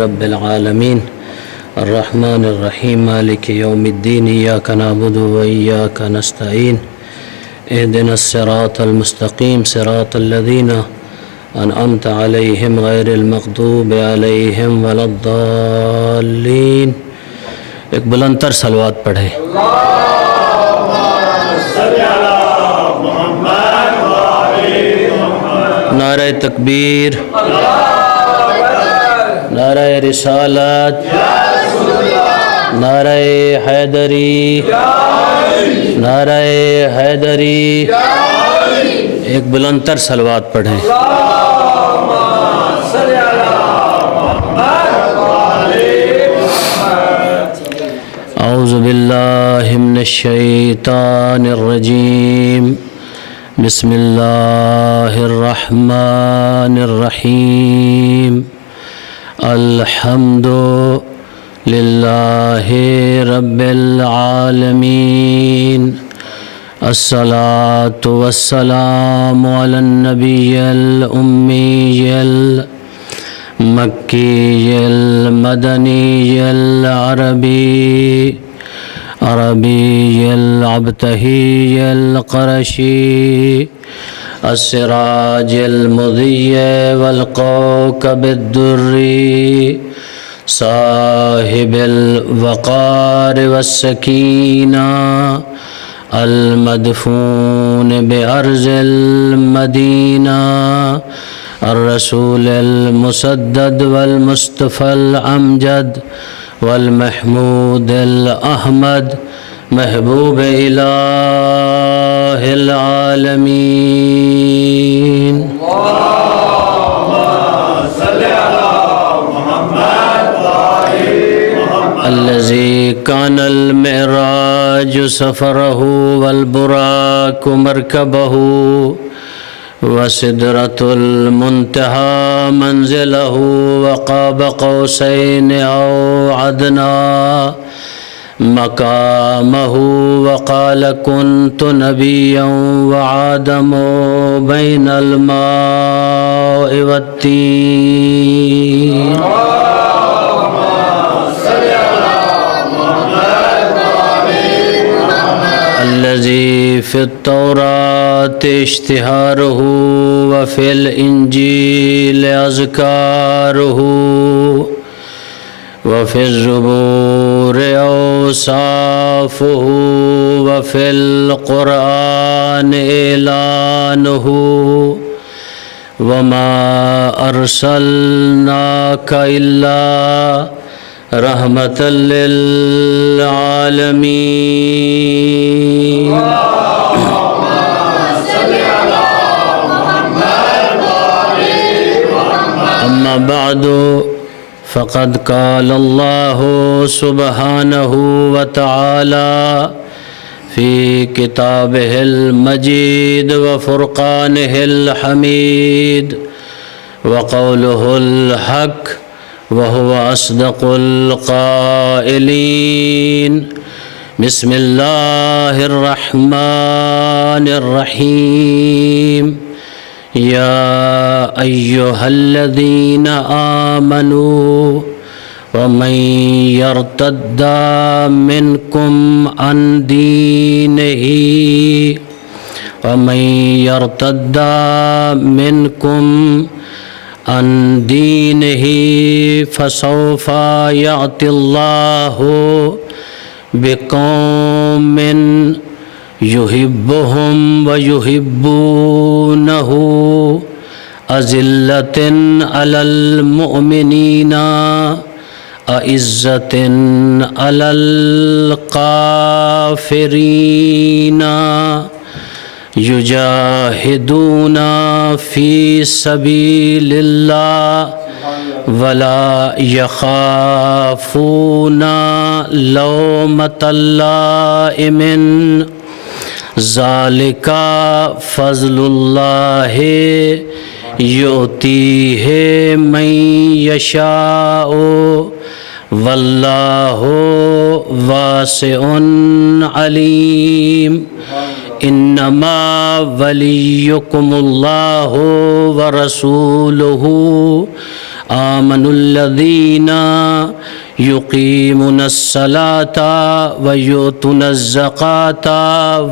رب العالمين الرحمن الرحيم مالك يوم الدين إياك نعبد وإياك نستعين اهدنا الصراط المستقيم صراط الذين أنعمت عليهم غير المغضوب عليهم ولا الضالين. ایک بلند تر صلوات پڑھے. نعرہ تکبیر، نعرہ رسالت، نعرہ حیدری، نعرہ حیدری. ایک بلند تر صلوات پڑھیں. اعوذ باللہ من الشیطان الرجیم. بسم اللہ الرحمن الرحیم. الحمد للہ رب العالمین. الصلاة والسلام علی النبی الأمی المکی المدنی العربی عربی العبتہی القرشی السراج المضیء والکوكب الدری صاحب الوقار والسکینہ المدفون بأرض المدینہ الرسول المسدد والمصطفى الأمجد والمحمود الأحمد محبوب إله العالمين. الذي كان المعراج سفره والبراق مركبه وسدرة المنتهى منزله وقاب قوسين أو أدنى مقامه وقال كنت نبيا وآدم بين الماء والطين. الذي في التوراة اشتهاره وفي الإنجيل أذكاره وفي الزبور أوصافه وفي القرآن إعلانه وما أرسلناك إلا رحمة للعالمين. أما بعد فقد قال الله سبحانه وتعالى في كتابه المجيد وفرقانه الحميد وقوله الحق وهو أصدق القائلين. بسم الله الرحمن الرحيم. يا أيها الذين آمنوا ومن يرتد منكم عن دينه ومن يرتد منكم عن دينه فسوف يأتي الله بقوم يحبهم ويحبونه أذلة على المؤمنين أعزة على الكافرين يجاهدون في سبيل الله ولا يخافون لومة لائم. ذلك فضل الله يؤتيه من يشاء والله واسع عليم. انما وليكم الله ورسوله آمنوا الذین یقیمون الصلاۃ ویؤتون الزکاۃ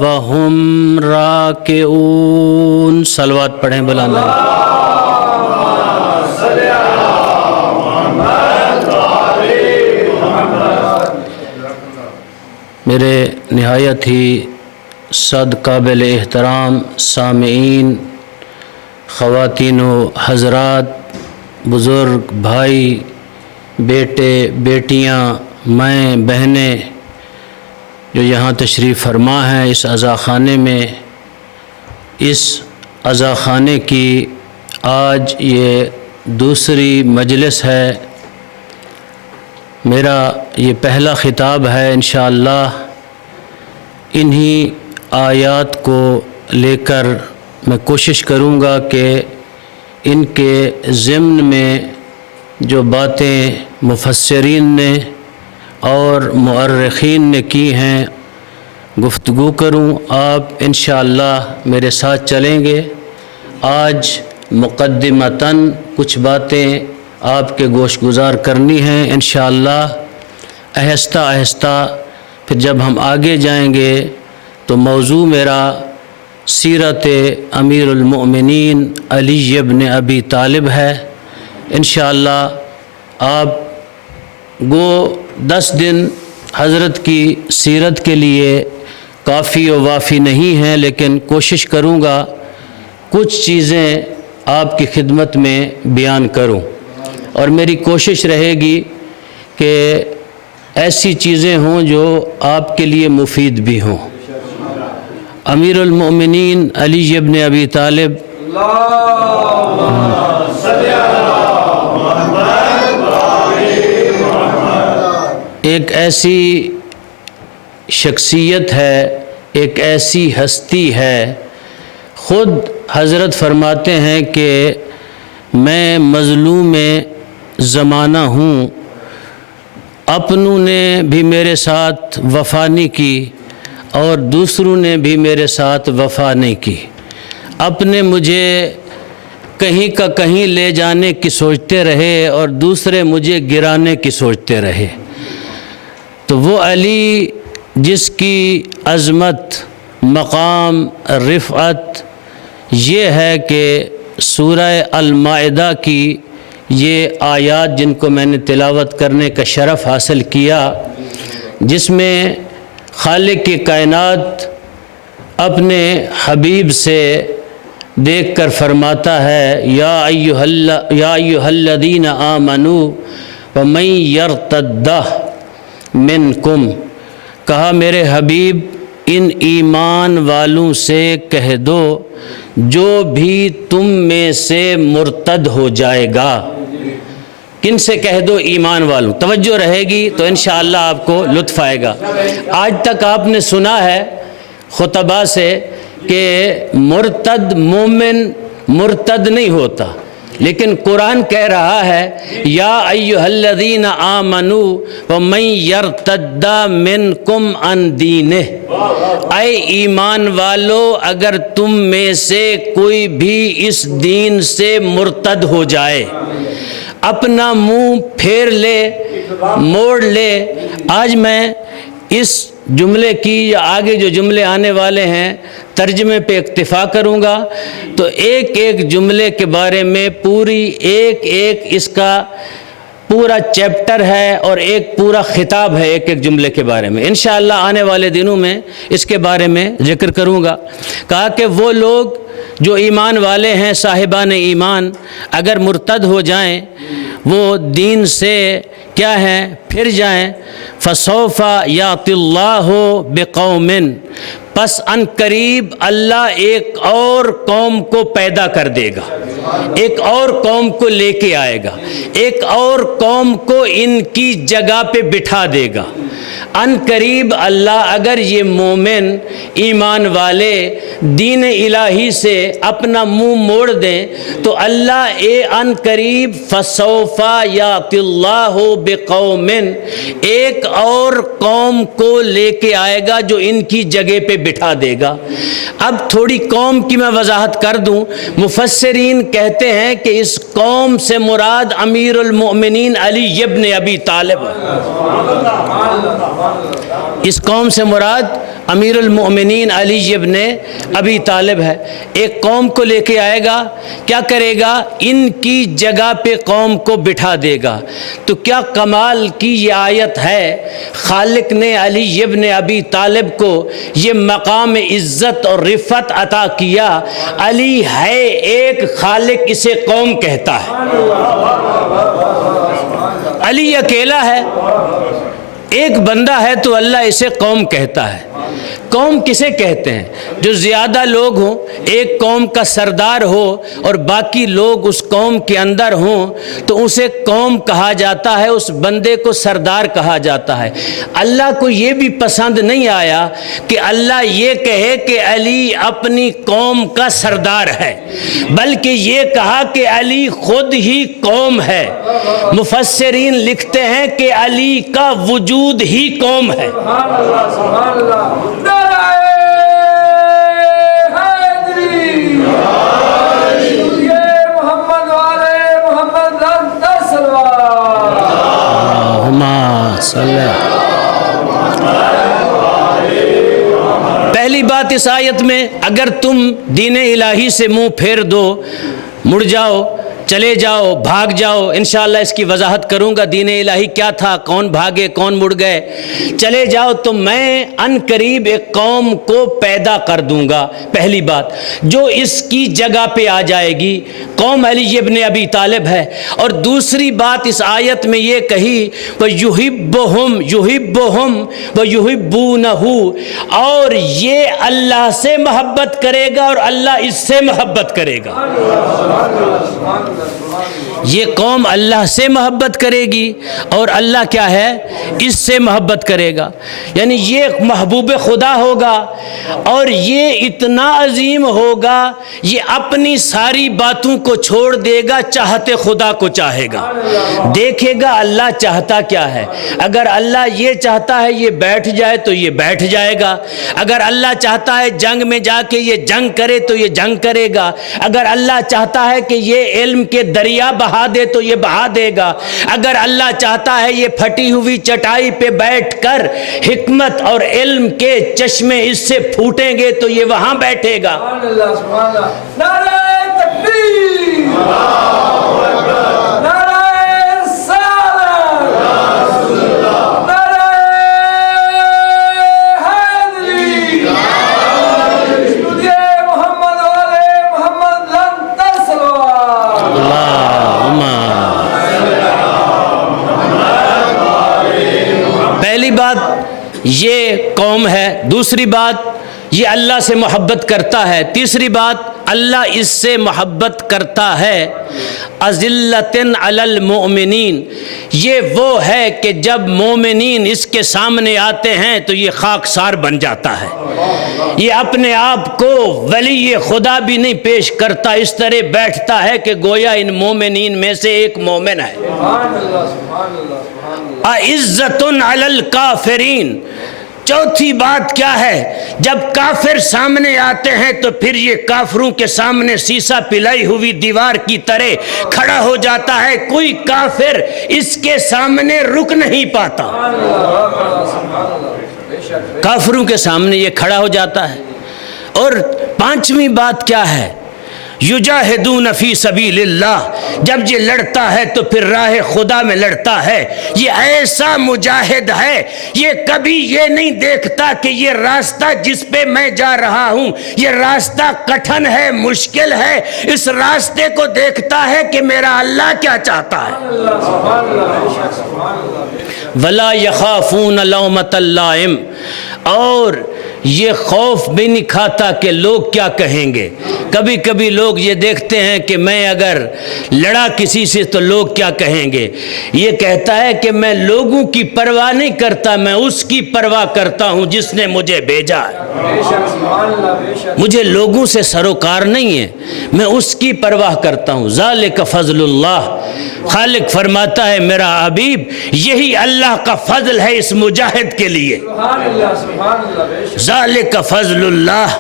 وہم راکعون۔ صلوات پڑھیں بلند۔ میرے نہایت ہی صد قابل احترام سامعین، خواتین و حضرات، بزرگ بھائی، بیٹے بیٹیاں، مائیں بہنیں جو یہاں تشریف فرما ہیں اس عزاخانے میں، اس عزاخانے کی آج یہ دوسری مجلس ہے۔ میرا یہ پہلا خطاب ہے، انشاءاللہ انہی آیات کو لے کر میں کوشش کروں گا کہ ان کے ضمن میں جو باتیں مفسرین نے اور مؤرخین نے کی ہیں گفتگو کروں۔ آپ انشاءاللہ میرے ساتھ چلیں گے۔ آج مقدمتاً کچھ باتیں آپ کے گوش گزار کرنی ہیں انشاءاللہ، آہستہ آہستہ پھر جب ہم آگے جائیں گے تو موضوع میرا سیرت امیر المؤمنین علی ابن ابی طالب ہے۔ انشاءاللہ آپ گو 10 دن حضرت کی سیرت کے لیے کافی و وافی نہیں ہیں، لیکن کوشش کروں گا کچھ چیزیں آپ کی خدمت میں بیان کروں، اور میری کوشش رہے گی کہ ایسی چیزیں ہوں جو آپ کے لیے مفید بھی ہوں۔ امیر المؤمنین علی ابن ابی طالب ایک ایسی شخصیت ہے، ایک ایسی ہستی ہے، خود حضرت فرماتے ہیں کہ میں مظلوم زمانہ ہوں، اپنوں نے بھی میرے ساتھ وفا نہیں کی اور دوسروں نے بھی میرے ساتھ وفا نہیں کی، اپنے مجھے کہیں کا کہیں لے جانے کی سوچتے رہے اور دوسرے مجھے گرانے کی سوچتے رہے۔ تو وہ علی جس کی عظمت، مقام، رفعت یہ ہے کہ سورہ المائدہ کی یہ آیات جن کو میں نے تلاوت کرنے کا شرف حاصل کیا، جس میں خالق کی کائنات اپنے حبیب سے دیکھ کر فرماتا ہے یا ایھا الذین آمنوا ومن یرتد منکم، کہا میرے حبیب ان ایمان والوں سے کہہ دو جو بھی تم میں سے مرتد ہو جائے گا۔ کن سے کہہ دو؟ ایمان والوں۔ توجہ رہے گی تو انشاءاللہ آپ کو لطف آئے گا۔ آج تک آپ نے سنا ہے خطبہ سے کہ مرتد مومن مرتد نہیں ہوتا، لیکن قرآن کہہ رہا ہے یا ایھا الذین آمنوا ومن یرتد منکم عن دینہ، اے ایمان والو اگر تم میں سے کوئی بھی اس دین سے مرتد ہو جائے، اپنا منہ پھیر لے، موڑ لے۔ آج میں اس جملے کی یا آگے جو جملے آنے والے ہیں ترجمے پہ اکتفا کروں گا، تو ایک ایک جملے کے بارے میں پوری ایک اس کا پورا چیپٹر ہے اور ایک پورا خطاب ہے ایک جملے کے بارے میں۔ انشاءاللہ آنے والے دنوں میں اس کے بارے میں ذکر کروں گا۔ کہا کہ وہ لوگ جو ایمان والے ہیں، صاحبان ایمان، اگر مرتد ہو جائیں، وہ دین سے کیا ہیں پھر جائیں، فسوف یأتی اللہ بقوم، پس ان قریب اللہ ایک اور قوم کو پیدا کر دے گا، ایک اور قوم کو لے کے آئے گا، ایک اور قوم کو ان کی جگہ پہ بٹھا دے گا۔ ان قریب اللہ اگر یہ مومن ایمان والے دین الہی سے اپنا منہ موڑ دیں تو اللہ ان قریب فسوف یاتی اللہ بقوم ایک اور قوم کو لے کے آئے گا جو ان کی جگہ پہ بٹھا دے گا۔ اب تھوڑی قوم کی میں وضاحت کر دوں، مفسرین کہتے ہیں کہ اس قوم سے مراد امیر المؤمنین علی ابن ابی طالب، اس قوم سے مراد امیر المؤمنین علی ابن ابی طالب ہے۔ ایک قوم کو لے کے آئے گا، کیا کرے گا؟ ان کی جگہ پہ قوم کو بٹھا دے گا۔ تو کیا کمال کی یہ آیت ہے، خالق نے علی ابن ابی طالب کو یہ مقام عزت اور رفعت عطا کیا۔ علی ہے ایک، خالق اسے قوم کہتا ہے۔ علی اکیلا ہے، ایک بندہ ہے تو اللہ اسے قوم کہتا ہے۔ قوم کسے کہتے ہیں؟ جو زیادہ لوگ ہوں، ایک قوم کا سردار ہو اور باقی لوگ اس قوم کے اندر ہوں تو اسے قوم کہا جاتا ہے، اس بندے کو سردار کہا جاتا ہے۔ اللہ کو یہ بھی پسند نہیں آیا کہ اللہ یہ کہے کہ علی اپنی قوم کا سردار ہے، بلکہ یہ کہا کہ علی خود ہی قوم ہے۔ مفسرین لکھتے ہیں کہ علی کا وجود ہی قوم ہے۔ پہلی بات اس آیت میں، اگر تم دین الہی سے منہ پھیر دو، مڑ جاؤ، چلے جاؤ، بھاگ جاؤ، انشاءاللہ اس کی وضاحت کروں گا دین الہی کیا تھا، کون بھاگے کون مڑ گئے، چلے جاؤ تو میں ان قریب ایک قوم کو پیدا کر دوں گا۔ پہلی بات جو اس کی جگہ پہ آ جائے گی، قوم علی ابن ابی طالب ہے۔ اور دوسری بات اس آیت میں یہ کہی وَيُحِبُّهُمْ وَيُحِبُّونَهُ، اور یہ اللہ سے محبت کرے گا اور اللہ اس سے محبت کرے گا۔ یہ قوم اللہ سے محبت کرے گی اور اللہ کیا ہے؟ اس سے محبت کرے گا، یعنی یہ محبوب خدا ہوگا اور یہ اتنا عظیم ہوگا، یہ اپنی ساری باتوں کو چھوڑ دے گا، چاہتے خدا کو چاہے گا، دیکھے گا اللہ چاہتا کیا ہے۔ اگر اللہ یہ چاہتا ہے یہ بیٹھ جائے تو یہ بیٹھ جائے گا، اگر اللہ چاہتا ہے جنگ میں جا کے یہ جنگ کرے تو یہ جنگ کرے گا، اگر اللہ چاہتا ہے کہ یہ علم کے دریا بہا دے تو یہ بہا دے گا، اگر اللہ چاہتا ہے یہ پھٹی ہوئی چٹائی پہ بیٹھ کر حکمت اور علم کے چشمے اس سے پھوٹیں گے تو یہ وہاں بیٹھے گا۔ نعرہ تکبیر، نعرہ رسالت، نعرہ حیدری، سیدی محمد والے محمد لن تصلوا۔ پہلی بات یہ قوم ہے، دوسری بات یہ اللہ سے محبت کرتا ہے، تیسری بات اللہ اس سے محبت کرتا ہے۔ اذلۃ علی المؤمنین، یہ وہ ہے کہ جب مومنین اس کے سامنے آتے ہیں تو یہ خاکسار بن جاتا ہے، یہ اپنے آپ کو ولی خدا بھی نہیں پیش کرتا، اس طرح بیٹھتا ہے کہ گویا ان مومنین میں سے ایک مومن ہے۔ اعزۃ علی الکافرین، چوتھی بات کیا ہے؟ جب کافر سامنے آتے ہیں تو پھر یہ کافروں کے سامنے سیسا پلائی ہوئی دیوار کی طرح کھڑا ہو جاتا ہے، کوئی کافر اس کے سامنے رک نہیں پاتا، کافروں کے سامنے یہ کھڑا ہو جاتا ہے۔ اور پانچویں بات کیا ہے؟ یجاہدون فی سبیل اللہ، جب یہ لڑتا ہے تو پھر راہ خدا میں لڑتا ہے، یہ ایسا مجاہد ہے، یہ کبھی یہ نہیں دیکھتا کہ یہ راستہ جس پہ میں جا رہا ہوں یہ راستہ کٹھن ہے، مشکل ہے، اس راستے کو دیکھتا ہے کہ میرا اللہ کیا چاہتا ہے۔ وَلَا يَخَافُونَ لَوْمَةَ اللَّائِمِ، اور یہ خوف بھی نہیں کھاتا کہ لوگ کیا کہیں گے۔ کبھی کبھی لوگ یہ دیکھتے ہیں کہ میں اگر لڑا کسی سے تو لوگ کیا کہیں گے۔ یہ کہتا ہے کہ میں لوگوں کی پرواہ نہیں کرتا، میں اس کی پرواہ کرتا ہوں جس نے مجھے بھیجا ہے۔ مجھے لوگوں سے سروکار نہیں ہے، میں اس کی پرواہ کرتا ہوں۔ ذالک فضل اللہ، خالق فرماتا ہے میرا حبیب یہی اللہ کا فضل ہے اس مجاہد کے لیے۔ ذالک فضل اللہ،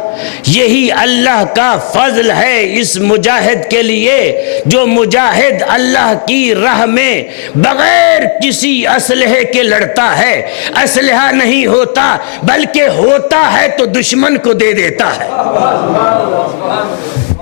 یہی اللہ کا فضل ہے اس مجاہد کے لیے، جو مجاہد اللہ کی راہ میں بغیر کسی اسلحے کے لڑتا ہے۔ اسلحہ نہیں ہوتا بلکہ ہوتا ہے تو دشمن کو دے دیتا ہے،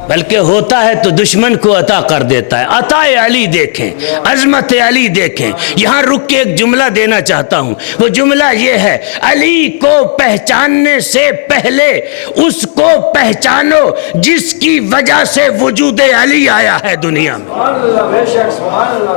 بلکہ ہوتا ہے تو دشمن کو عطا کر دیتا ہے۔ عطا علی دیکھیں، عظمت علی دیکھیں۔ یہاں رک کے ایک جملہ دینا چاہتا ہوں، وہ جملہ یہ ہے، علی کو پہچاننے سے پہلے اس کو پہچانو جس کی وجہ سے وجود علی آیا ہے دنیا میں۔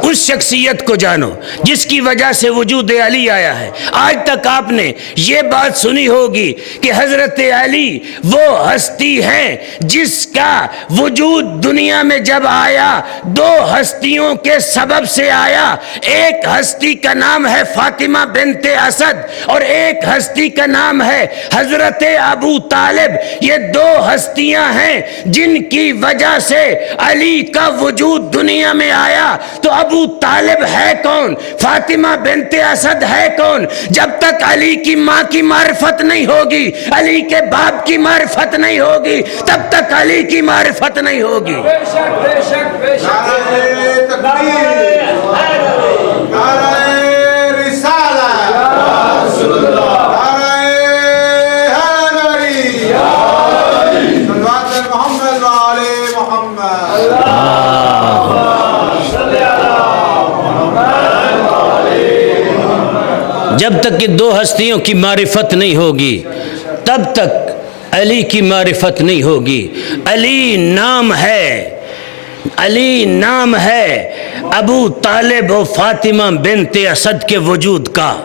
اس شخصیت کو جانو جس کی وجہ سے وجود علی آیا ہے۔ آج تک آپ نے یہ بات سنی ہوگی کہ حضرت علی وہ ہستی ہیں جس کا وجود دنیا میں جب آیا دو ہستیوں کے سبب سے آیا۔ ایک ہستی کا نام ہے فاطمہ بنت اسد اور ایک ہستی کا نام ہے حضرت ابو طالب۔ یہ دو ہستیاں ہیں جن کی وجہ سے علی کا وجود دنیا میں آیا۔ تو ابو طالب ہے کون؟ فاطمہ بنت اسد ہے کون؟ جب تک علی کی ماں کی معرفت نہیں ہوگی، علی کے باپ کی معرفت نہیں ہوگی، تب تک علی کی معرفت نہیں ہوگی۔ بے شک بے شک بے شک۔ جب تک کہ دو ہستیوں کی معرفت نہیں ہوگی تب تک علی کی معرفت نہیں ہوگی۔ علی نام ہے، علی نام ہے ابو طالب و فاطمہ بنت اسد کے وجود کا۔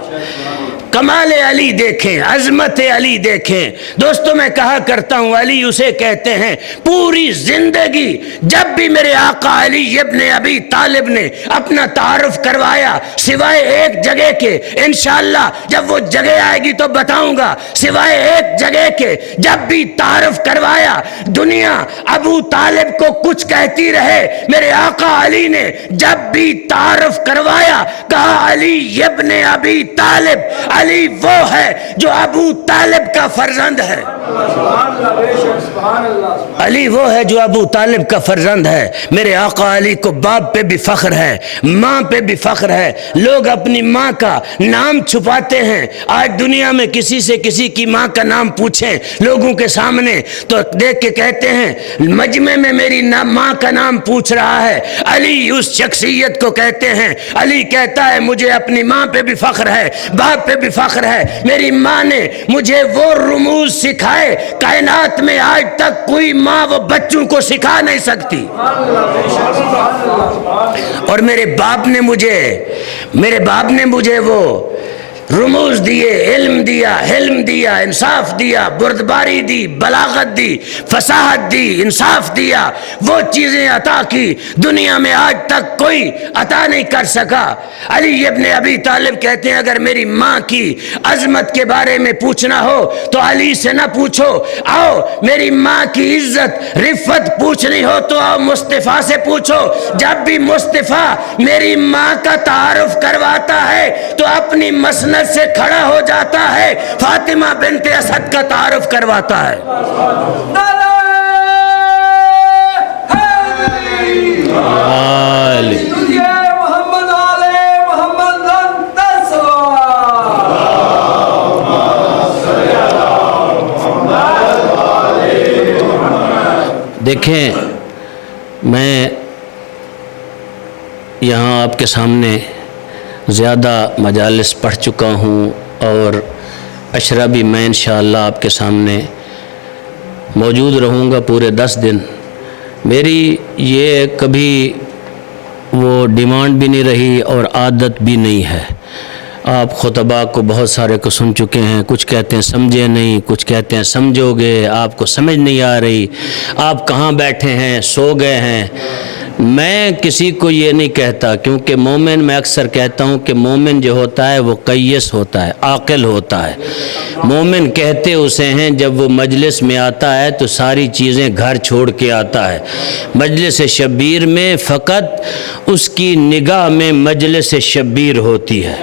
کمال علی دیکھیں، عظمت علی دیکھیں۔ دوستو میں کہا کرتا ہوں علی اسے کہتے ہیں پوری زندگی جب بھی میرے آقا علی ابن ابی طالب نے اپنا تعارف کروایا، سوائے ایک جگہ کے، انشاءاللہ جب وہ جگہ آئے گی تو بتاؤں گا، سوائے ایک جگہ کے جب بھی تعارف کروایا دنیا ابو طالب کو کچھ کہتی رہے، میرے آقا علی نے جب بھی تعارف کروایا کہا علی ابن ابی طالب۔ علی وہ ہے جو ابو طالب کا فرزند ہے۔ علی وہ ہے جو ابو طالب کا فرزند ہے۔ میرے آقا علی کو باپ پہ بھی فخر ہے، ماں پہ بھی فخر ہے۔ لوگ اپنی ماں کا نام چھپاتے ہیں۔ آج دنیا میں کسی سے کسی کی ماں کا نام پوچھیں لوگوں کے سامنے تو دیکھ کے کہتے ہیں مجمع میں میری ماں کا نام پوچھ رہا ہے۔ علی اس شخصیت کو کہتے ہیں، علی کہتا ہے مجھے اپنی ماں پہ بھی فخر ہے، باپ پہ بھی فخر ہے۔ میری ماں نے مجھے وہ رموز سکھائے کائنات میں آج تک کوئی ماں وہ بچوں کو سکھا نہیں سکتی۔ اور میرے باپ نے مجھے وہ رموز دیے، علم دیا، حلم دیا، انصاف دیا، بردباری دی، بلاغت دی، فصاحت دی، انصاف دیا، وہ چیزیں عطا کی دنیا میں آج تک کوئی عطا نہیں کر سکا۔ علی ابن ابی طالب کہتے ہیں اگر میری ماں کی عظمت کے بارے میں پوچھنا ہو تو علی سے نہ پوچھو، آؤ میری ماں کی عزت رفت پوچھنی ہو تو آؤ مصطفیٰ سے پوچھو۔ جب بھی مصطفیٰ میری ماں کا تعارف کرواتا ہے تو اپنی مسند سے کھڑا ہو جاتا ہے، فاطمہ بنت اسد کا تعارف کرواتا ہے۔ دیکھیں میں یہاں آپ کے سامنے زیادہ مجالس پڑھ چکا ہوں اور عشرہ بھی میں انشاءاللہ آپ کے سامنے موجود رہوں گا پورے 10 دن۔ میری یہ کبھی وہ ڈیمانڈ بھی نہیں رہی اور عادت بھی نہیں ہے۔ آپ خطبہ کو بہت سارے کو سن چکے ہیں، کچھ کہتے ہیں سمجھے نہیں، کچھ کہتے ہیں سمجھو گے، آپ کو سمجھ نہیں آ رہی، آپ کہاں بیٹھے ہیں، سو گئے ہیں۔ میں کسی کو یہ نہیں کہتا، کیونکہ مومن، میں اکثر کہتا ہوں کہ مومن جو ہوتا ہے وہ قیس ہوتا ہے، عاقل ہوتا ہے۔ مومن کہتے اسے ہیں جب وہ مجلس میں آتا ہے تو ساری چیزیں گھر چھوڑ کے آتا ہے۔ مجلس شبیر میں فقط اس کی نگاہ میں مجلس شبیر ہوتی ہے،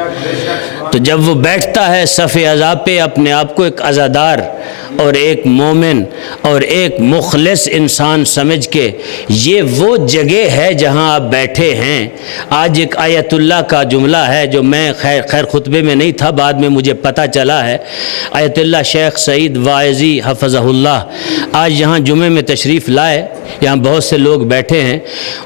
تو جب وہ بیٹھتا ہے صف عزا پہ، اپنے آپ کو ایک عزادار اور ایک مومن اور ایک مخلص انسان سمجھ کے، یہ وہ جگہ ہے جہاں آپ بیٹھے ہیں۔ آج ایک آیت اللہ کا جملہ ہے جو میں خیر خطبے میں نہیں تھا، بعد میں مجھے پتہ چلا ہے۔ آیت اللہ شیخ سعید واعظی حفظہ اللہ آج یہاں جمعے میں تشریف لائے، یہاں بہت سے لوگ بیٹھے ہیں،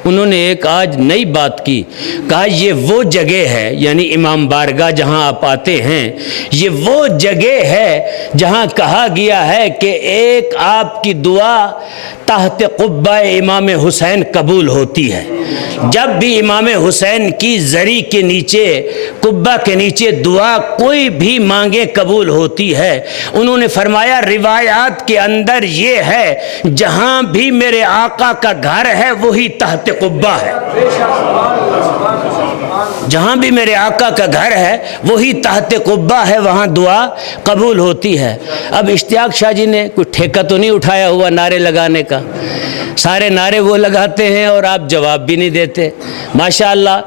انہوں نے ایک آج نئی بات کی، کہا یہ وہ جگہ ہے، یعنی امام بارگاہ جہاں آپ آتے ہیں، یہ وہ جگہ ہے جہاں کہا گیا ہے کہ ایک آپ کی دعا تحت قبہ امام حسین قبول ہوتی ہے۔ جب بھی امام حسین کی زری کے نیچے، قبہ کے نیچے دعا کوئی بھی مانگے قبول ہوتی ہے۔ انہوں نے فرمایا روایات کے اندر یہ ہے، جہاں بھی میرے آقا کا گھر ہے وہی تحت قبہ ہے، جہاں بھی میرے آقا کا گھر ہے وہی تحت قبہ ہے، وہاں دعا قبول ہوتی ہے۔ اب اشتیاق شاہ جی نے کوئی ٹھیکہ تو نہیں اٹھایا ہوا نعرے لگانے کا، سارے نعرے وہ لگاتے ہیں اور آپ جواب بھی نہیں دیتے۔ ماشاءاللہ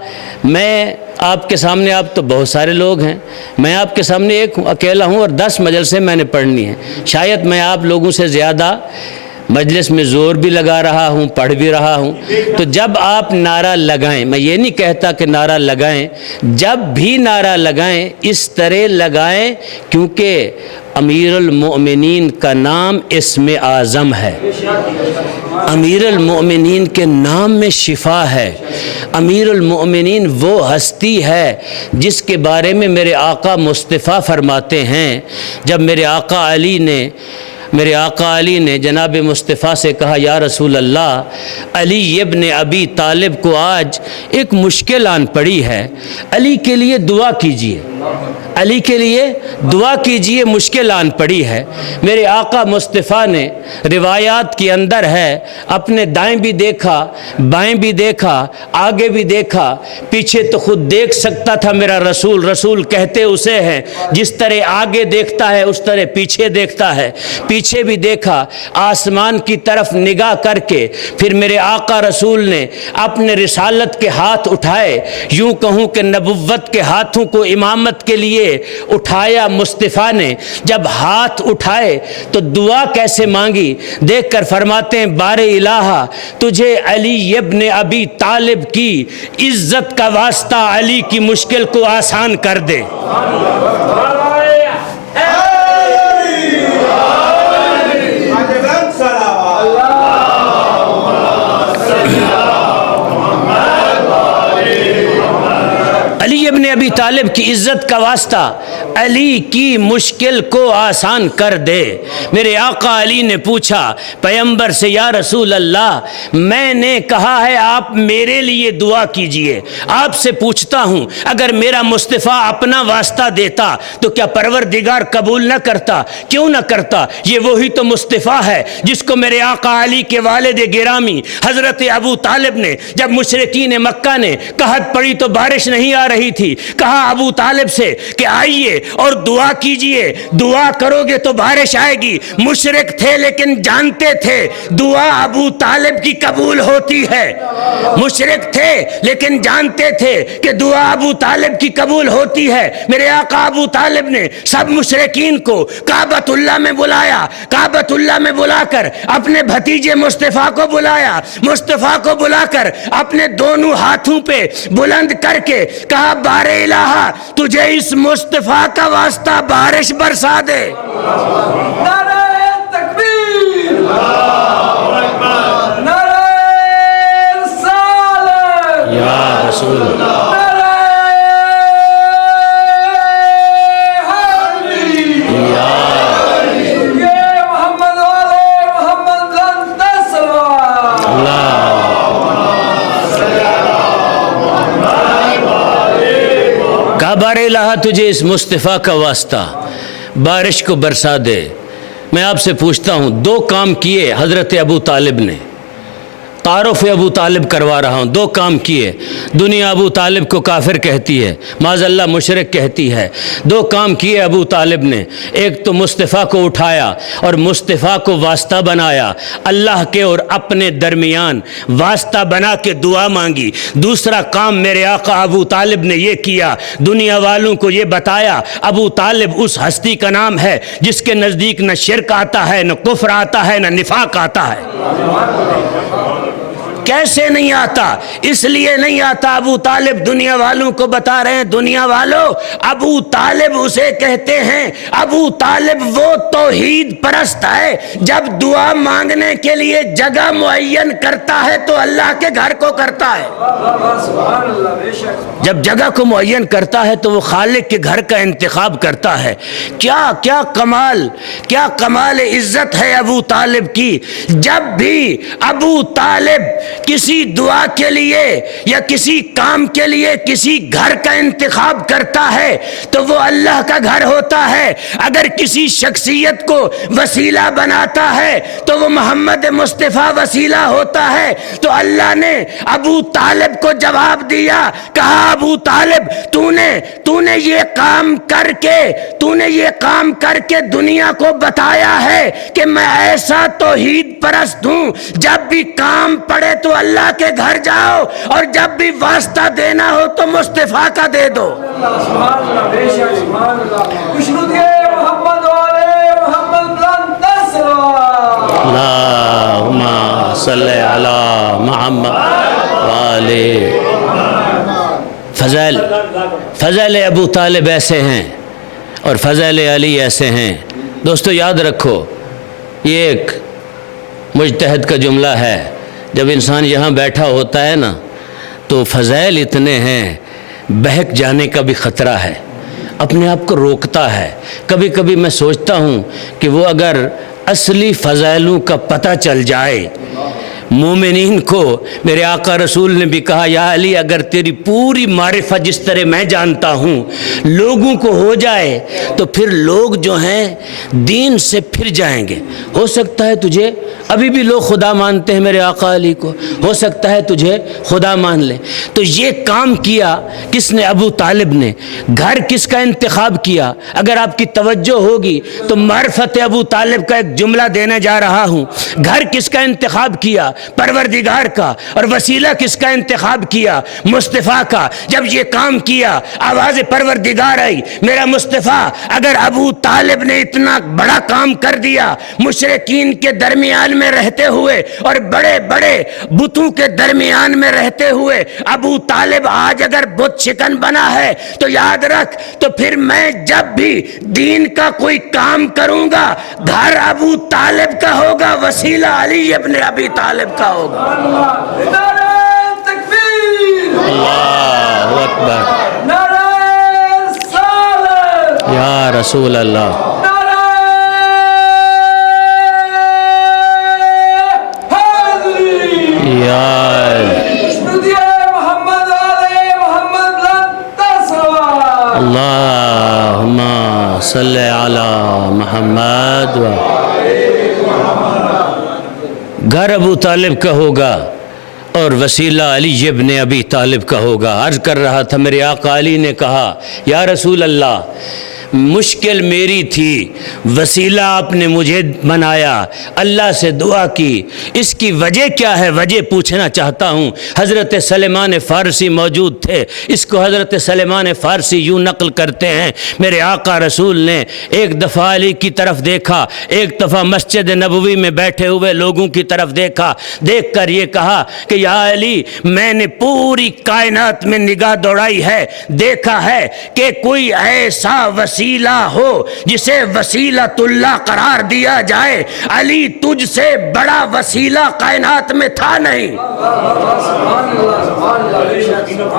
میں آپ کے سامنے، آپ تو بہت سارے لوگ ہیں، میں آپ کے سامنے ایک اکیلا ہوں اور 10 مجلسیں میں نے پڑھنی ہیں، شاید میں آپ لوگوں سے زیادہ مجلس میں زور بھی لگا رہا ہوں، پڑھ بھی رہا ہوں۔ تو جب آپ نعرہ لگائیں، میں یہ نہیں کہتا کہ نعرہ لگائیں، جب بھی نعرہ لگائیں اس طرح لگائیں کیونکہ امیر المؤمنین کا نام اسم اعظم ہے، امیر المؤمنین کے نام میں شفا ہے۔ امیر المؤمنین وہ ہستی ہے جس کے بارے میں میرے آقا مصطفیٰ فرماتے ہیں، جب میرے آقا علی نے جناب مصطفیٰ سے کہا یا رسول اللہ، علی ابن ابی طالب کو آج ایک مشکل آن پڑی ہے، علی کے لیے دعا کیجئے، علی کے لیے دعا کیجئے، مشکل آن پڑی ہے۔ میرے آقا مصطفیٰ نے روایات کے اندر ہے، اپنے دائیں بھی دیکھا، بائیں بھی دیکھا، آگے بھی دیکھا، پیچھے تو خود دیکھ سکتا تھا میرا رسول، رسول کہتے اسے ہیں جس طرح آگے دیکھتا ہے اس طرح پیچھے دیکھتا ہے، پیچھے بھی دیکھا، آسمان کی طرف نگاہ کر کے پھر میرے آقا رسول نے اپنے رسالت کے ہاتھ اٹھائے، یوں کہوں کہ نبوت کے ہاتھوں کو امامت کے لیے اٹھایا مصطفیٰ نے۔ جب ہاتھ اٹھائے تو دعا کیسے مانگی دیکھ کر فرماتے ہیں بار الہ تجھے علی ابن ابی طالب کی عزت کا واسطہ علی کی مشکل کو آسان کر دے۔ علی ابن ابی طالب کی عزت کا واسطہ علی کی مشکل کو آسان کر دے۔ میرے آقا علی نے پوچھا پیغمبر سے یا رسول اللہ، میں نے کہا ہے آپ میرے لیے دعا کیجئے، آپ سے پوچھتا ہوں اگر میرا مصطفیٰ اپنا واسطہ دیتا تو کیا پروردگار قبول نہ کرتا؟ کیوں نہ کرتا؟ یہ وہی تو مصطفیٰ ہے جس کو میرے آقا علی کے والد گرامی حضرت ابو طالب نے، جب مشرکین مکہ نے قحط پڑی تو بارش نہیں آ رہی تھی، کہا ابو طالب سے کہ آئیے اور دعا کیجئے، دعا کرو گے تو بارش آئے گی۔ مشرک تھے لیکن جانتے تھے دعا ابو طالب کی قبول ہوتی ہے، مشرک تھے لیکن جانتے تھے کہ دعا ابو طالب کی قبول ہوتی ہے۔ میرے آقا ابو طالب نے سب مشرکین کو کعبۃ اللہ میں بلایا، کعبۃ اللہ میں بلا کر اپنے بھتیجے مصطفیٰ کو بلایا، مصطفیٰ کو بلا کر اپنے دونوں ہاتھوں پہ بلند کر کے کہا بار الہ تجھے اس مصطفیٰ کا واسطہ بارش برسا دے۔ نعرہ تکبیر، نعرہ رسالت، یا رسول اللہ، نعرہ حیدری، یہ محمد والے محمد لن تسلم۔ بار الہ تجھے اس مصطفیٰ کا واسطہ بارش کو برسا دے۔ میں آپ سے پوچھتا ہوں، 2 کام کیے حضرت ابو طالب نے، تعارف ابو طالب کروا رہا ہوں، 2 کام کیے۔ دنیا ابو طالب کو کافر کہتی ہے، معاذ اللہ مشرک کہتی ہے۔ 2 کام کیے ابو طالب نے، ایک تو مصطفیٰ کو اٹھایا اور مصطفیٰ کو واسطہ بنایا، اللہ کے اور اپنے درمیان واسطہ بنا کے دعا مانگی۔ دوسرا کام میرے آقا ابو طالب نے یہ کیا، دنیا والوں کو یہ بتایا ابو طالب اس ہستی کا نام ہے جس کے نزدیک نہ شرک آتا ہے، نہ کفر آتا ہے، نہ نفاق آتا ہے۔ کیسے نہیں آتا؟ اس لیے نہیں آتا، ابو طالب دنیا والوں کو بتا رہے ہیں، دنیا والوں ابو طالب اسے کہتے ہیں، ابو طالب وہ توحید پرست ہے جب دعا مانگنے کے لیے جگہ معین کرتا ہے تو اللہ کے گھر کو کرتا ہے۔ جب جگہ کو معین کرتا ہے تو وہ خالق کے گھر کا انتخاب کرتا ہے۔ کیا کمال عزت ہے ابو طالب کی۔ جب بھی ابو طالب کسی دعا کے لیے یا کسی کام کے لیے کسی گھر کا انتخاب کرتا ہے تو وہ اللہ کا گھر ہوتا ہے۔ اگر کسی شخصیت کو وسیلہ بناتا ہے تو وہ محمد مصطفیٰ وسیلہ ہوتا ہے۔ تو اللہ نے ابو طالب کو جواب دیا، کہا ابو طالب تو نے یہ کام کر کے دنیا کو بتایا ہے کہ میں ایسا توحید پرست ہوں، جب بھی کام پڑے تو اللہ کے گھر جاؤ اور جب بھی واسطہ دینا ہو تو مصطفیٰ کا دے دو۔ اللہم صلی علی محمد وآلہ۔ فضائل ابو طالب ایسے ہیں اور فضائل علی ایسے ہیں۔ دوستو یاد رکھو، یہ ایک مجتہد کا جملہ ہے۔ جب انسان یہاں بیٹھا ہوتا ہے نا تو فضائل اتنے ہیں، بہک جانے کا بھی خطرہ ہے، اپنے آپ کو روکتا ہے۔ کبھی کبھی میں سوچتا ہوں کہ وہ اگر اصلی فضائلوں کا پتہ چل جائے مومنین کو، میرے آقا رسول نے بھی کہا یا علی اگر تیری پوری معرفت جس طرح میں جانتا ہوں لوگوں کو ہو جائے تو پھر لوگ جو ہیں دین سے پھر جائیں گے۔ ہو سکتا ہے تجھے ابھی بھی لوگ خدا مانتے ہیں میرے آقا علی کو، ہو سکتا ہے تجھے خدا مان لیں۔ تو یہ کام کیا کس نے؟ ابو طالب نے۔ گھر کس کا انتخاب کیا؟ اگر آپ کی توجہ ہوگی تو معرفت ابو طالب کا ایک جملہ دینے جا رہا ہوں۔ گھر کس کا انتخاب کیا؟ پروردگار کا۔ اور وسیلہ کس کا انتخاب کیا؟ مصطفیٰ کا۔ جب یہ کام کیا آواز پروردگار آئی، میرا مصطفیٰ اگر ابو طالب نے اتنا بڑا کام کر دیا مشرکین کے درمیان میں رہتے ہوئے اور بڑے بڑے بتوں کے درمیان میں رہتے ہوئے، ابو طالب آج اگر بت شکن بنا ہے تو یاد رکھ، تو پھر میں جب بھی دین کا کوئی کام کروں گا گھر ابو طالب کا ہوگا، وسیلہ علی ابن ابی طالب کا ہوگا۔ نعرہ تکبیر، اللہ اکبر، نعرہ رسالت، یا رسول اللہ، نعرہ حیدری، یا مشنودی محمد علی محمد لن تصوى۔ اللہم صلی علی محمد و گھر ابو طالب کا ہوگا اور وسیلہ علی ابن ابی طالب کا ہوگا۔ عرض کر رہا تھا میرے آقا علی نے کہا یا رسول اللہ مشکل میری تھی، وسیلہ آپ نے مجھے بنایا، اللہ سے دعا کی، اس کی وجہ کیا ہے؟ وجہ پوچھنا چاہتا ہوں۔ حضرت سلیمان فارسی موجود تھے، اس کو حضرت سلیمان فارسی یوں نقل کرتے ہیں، میرے آقا رسول نے ایک دفعہ علی کی طرف دیکھا، ایک دفعہ مسجد نبوی میں بیٹھے ہوئے لوگوں کی طرف دیکھا، دیکھ کر یہ کہا کہ یا علی میں نے پوری کائنات میں نگاہ دوڑائی ہے، دیکھا ہے کہ کوئی ایسا وسیلہ ہو جسے وسیلۃ اللہ قرار دیا جائے، علی تجھ سے بڑا وسیلہ کائنات میں تھا نہیں۔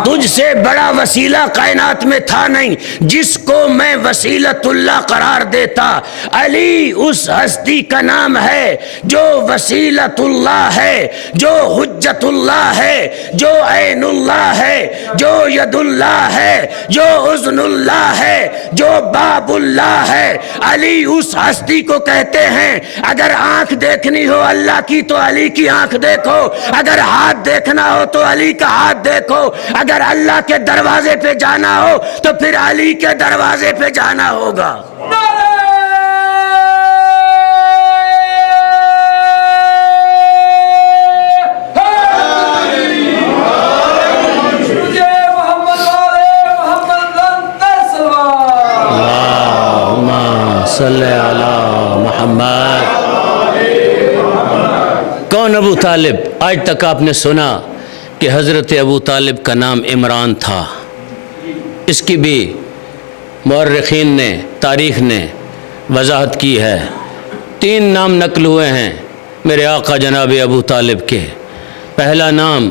تجھ سے بڑا وسیلہ کائنات میں تھا نہیں جس کو میں وسیلۃ اللہ قرار دیتا۔ علی اس ہستی کا نام ہے جو وسیلۃ اللہ ہے، جو حجت اللہ ہے، جو عین اللہ ہے، جو ید اللہ ہے، جو اذن اللہ ہے، جو باب اللہ ہے۔ علی اس ہستی کو کہتے ہیں اگر آنکھ دیکھنی ہو اللہ کی تو علی کی آنکھ دیکھو، اگر ہاتھ دیکھنا ہو تو علی کا ہاتھ دیکھو، اگر اللہ کے دروازے پہ جانا ہو تو پھر علی کے دروازے پہ جانا ہوگا۔ صلی علی محمد۔ کون ابو طالب؟ آج تک آپ نے سنا کہ حضرت ابو طالب کا نام عمران تھا، اس کی بھی مورخین نے، تاریخ نے وضاحت کی ہے۔ 3 نام نقل ہوئے ہیں میرے آقا جناب ابو طالب کے۔ پہلا نام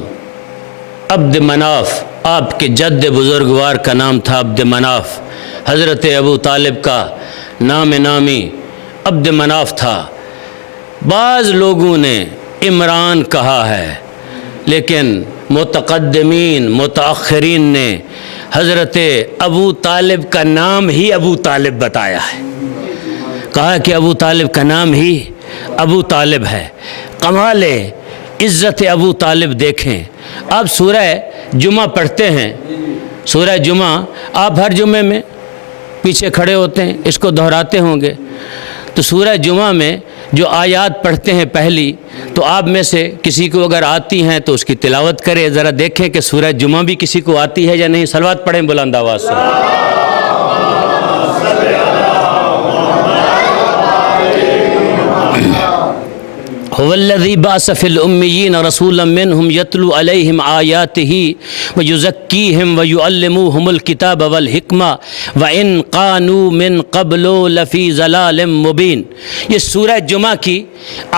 عبد مناف، آپ کے جد بزرگوار کا نام تھا عبد مناف۔ حضرت ابو طالب کا نام نامی عبد مناف تھا۔ بعض لوگوں نے عمران کہا ہے، لیکن متقدمین متاخرین نے حضرت ابو طالب کا نام ہی ابو طالب بتایا ہے، کہا کہ ابو طالب کا نام ہی ابو طالب ہے۔ کمال عزت ابو طالب دیکھیں۔ آپ سورہ جمعہ پڑھتے ہیں، سورہ جمعہ آپ ہر جمعے میں پیچھے کھڑے ہوتے ہیں، اس کو دہراتے ہوں گے، تو سورہ جمعہ میں جو آیات پڑھتے ہیں پہلی، تو آپ میں سے کسی کو اگر آتی ہیں تو اس کی تلاوت کرے، ذرا دیکھیں کہ سورہ جمعہ بھی کسی کو آتی ہے یا نہیں۔ صلوات پڑھیں بلند آواز سے۔ هو الذی بعث فی الامیین رسولا منہم یتلو علیہم آیاتہ ویزکیہم ویعلموہم الکتاب والحکمہ وان کانوا من قبل لفی ضلال مبین۔ یہ سورہ جمعہ کی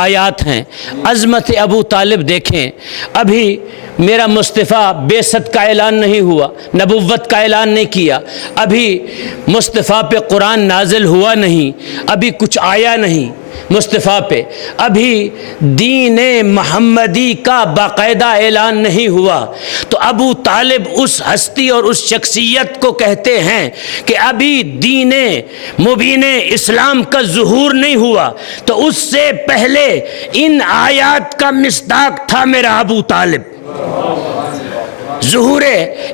آیات ہیں۔ عظمت ابو طالب دیکھیں، ابھی میرا مصطفیٰ بعثت کا اعلان نہیں ہوا، نبوت کا اعلان نہیں کیا، ابھی مصطفیٰ پہ قرآن نازل ہوا نہیں، ابھی کچھ آیا نہیں مصطفیٰ پہ، ابھی دین محمدی کا باقاعدہ اعلان نہیں ہوا، تو ابو طالب اس ہستی اور اس شخصیت کو کہتے ہیں کہ ابھی دین مبین اسلام کا ظہور نہیں ہوا، تو اس سے پہلے ان آیات کا مصداق تھا میرا ابو طالب۔ ظہور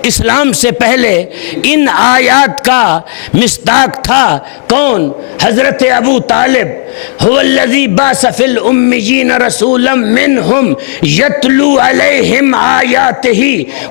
اسلام سے پہلے ان آیات کا مصداق تھا کون؟ حضرت ابو طالب۔ هو الذی بعث فی الامیین رسولا منہم یتلو علیہم آیاتہ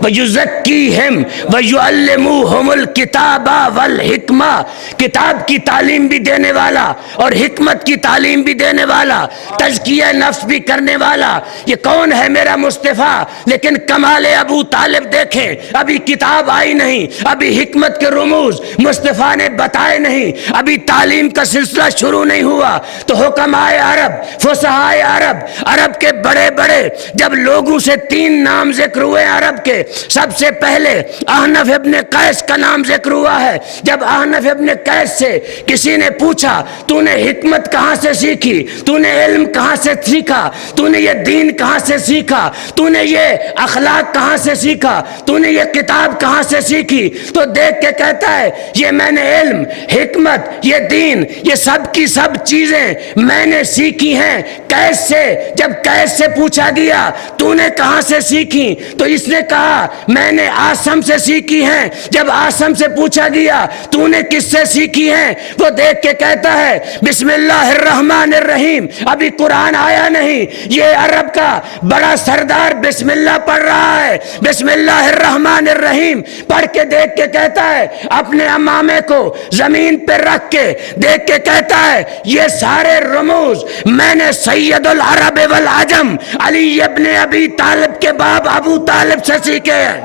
ویزکیہم ویعلموہم الکتاب والحکمہ۔ کتاب کی تعلیم بھی دینے والا اور حکمت کی تعلیم بھی دینے والا، تزکیہ نفس بھی کرنے والا، یہ کون ہے؟ میرا مصطفیٰ۔ لیکن کمال ابو طالب دیکھیں، ابھی کتاب آئی نہیں، ابھی حکمت کے رموز مصطفیٰ نے بتائے نہیں، ابھی تعلیم کا سلسلہ شروع نہیں ہوا، تو حکمائے عرب، فصحائے عرب، عرب کے بڑے بڑے جب لوگوں سے 3 نام ذکر ہوئے عرب کے، سب سے پہلے احنف ابن قیس کا نام ذکر ہوا ہے۔ جب احنف ابن قیس سے کسی نے پوچھا تو نے حکمت کہاں سے سیکھی، تو نے علم کہاں سے سیکھا، تو نے یہ دین کہاں سے سیکھا، تو نے یہ اخلاق کہاں سے سیکھا، تو نے یہ کتاب کہاں سے سیکھی، تو دیکھ کے کہتا ہے یہ میں نے علم، حکمت، یہ دین، یہ سب کی سب چیزیں میں نے سیکھی ہیں قیس سے۔ جب قیس سے پوچھا گیا تو نے کہاں سے سیکھی، تو اس نے کہا میں نے عاصم سے سیکھی ہیں۔ جب عاصم سے پوچھا گیا تو نے کس سے سیکھی ہیں، وہ دیکھ کے کہتا ہے بسم اللہ الرحمن الرحیم، ابھی قرآن آیا نہیں، یہ عرب کا بڑا سردار بسم اللہ پڑھ رہا ہے، بسم اللہ الرحمن الرحیم پڑھ کے دیکھ کے کہتا ہے، اپنے امامے کو زمین پہ رکھ کے دیکھ کے کہتا ہے یہ سارے رموز میں نے سید العرب والعجم علی ابن ابی طالب کے باپ ابو طالب سے سیکھے ہیں۔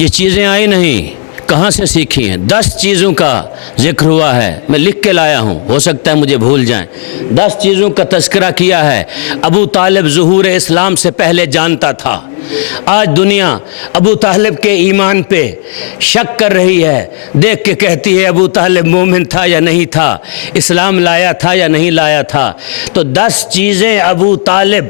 یہ چیزیں آئی نہیں، کہاں سے سیکھی ہیں؟ 10 چیزوں کا ذکر ہوا ہے، میں لکھ کے لایا ہوں، ہو سکتا ہے مجھے بھول جائیں۔ 10 چیزوں کا تذکرہ کیا ہے۔ ابو طالب ظہور اسلام سے پہلے جانتا تھا۔ آج دنیا ابو طالب کے ایمان پہ شک کر رہی ہے، دیکھ کے کہتی ہے ابو طالب مومن تھا یا نہیں تھا، اسلام لایا تھا یا نہیں لایا تھا۔ تو 10 چیزیں ابو طالب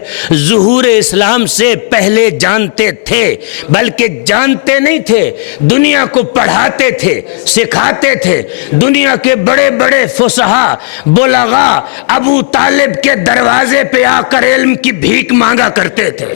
ظہور اسلام سے پہلے جانتے تھے، بلکہ جانتے نہیں تھے، دنیا کو پڑھاتے تھے، سکھاتے تھے۔ دنیا کے بڑے بڑے فصحاء بلغاء ابو طالب کے دروازے پہ آ کر علم کی بھیک مانگا کرتے تھے۔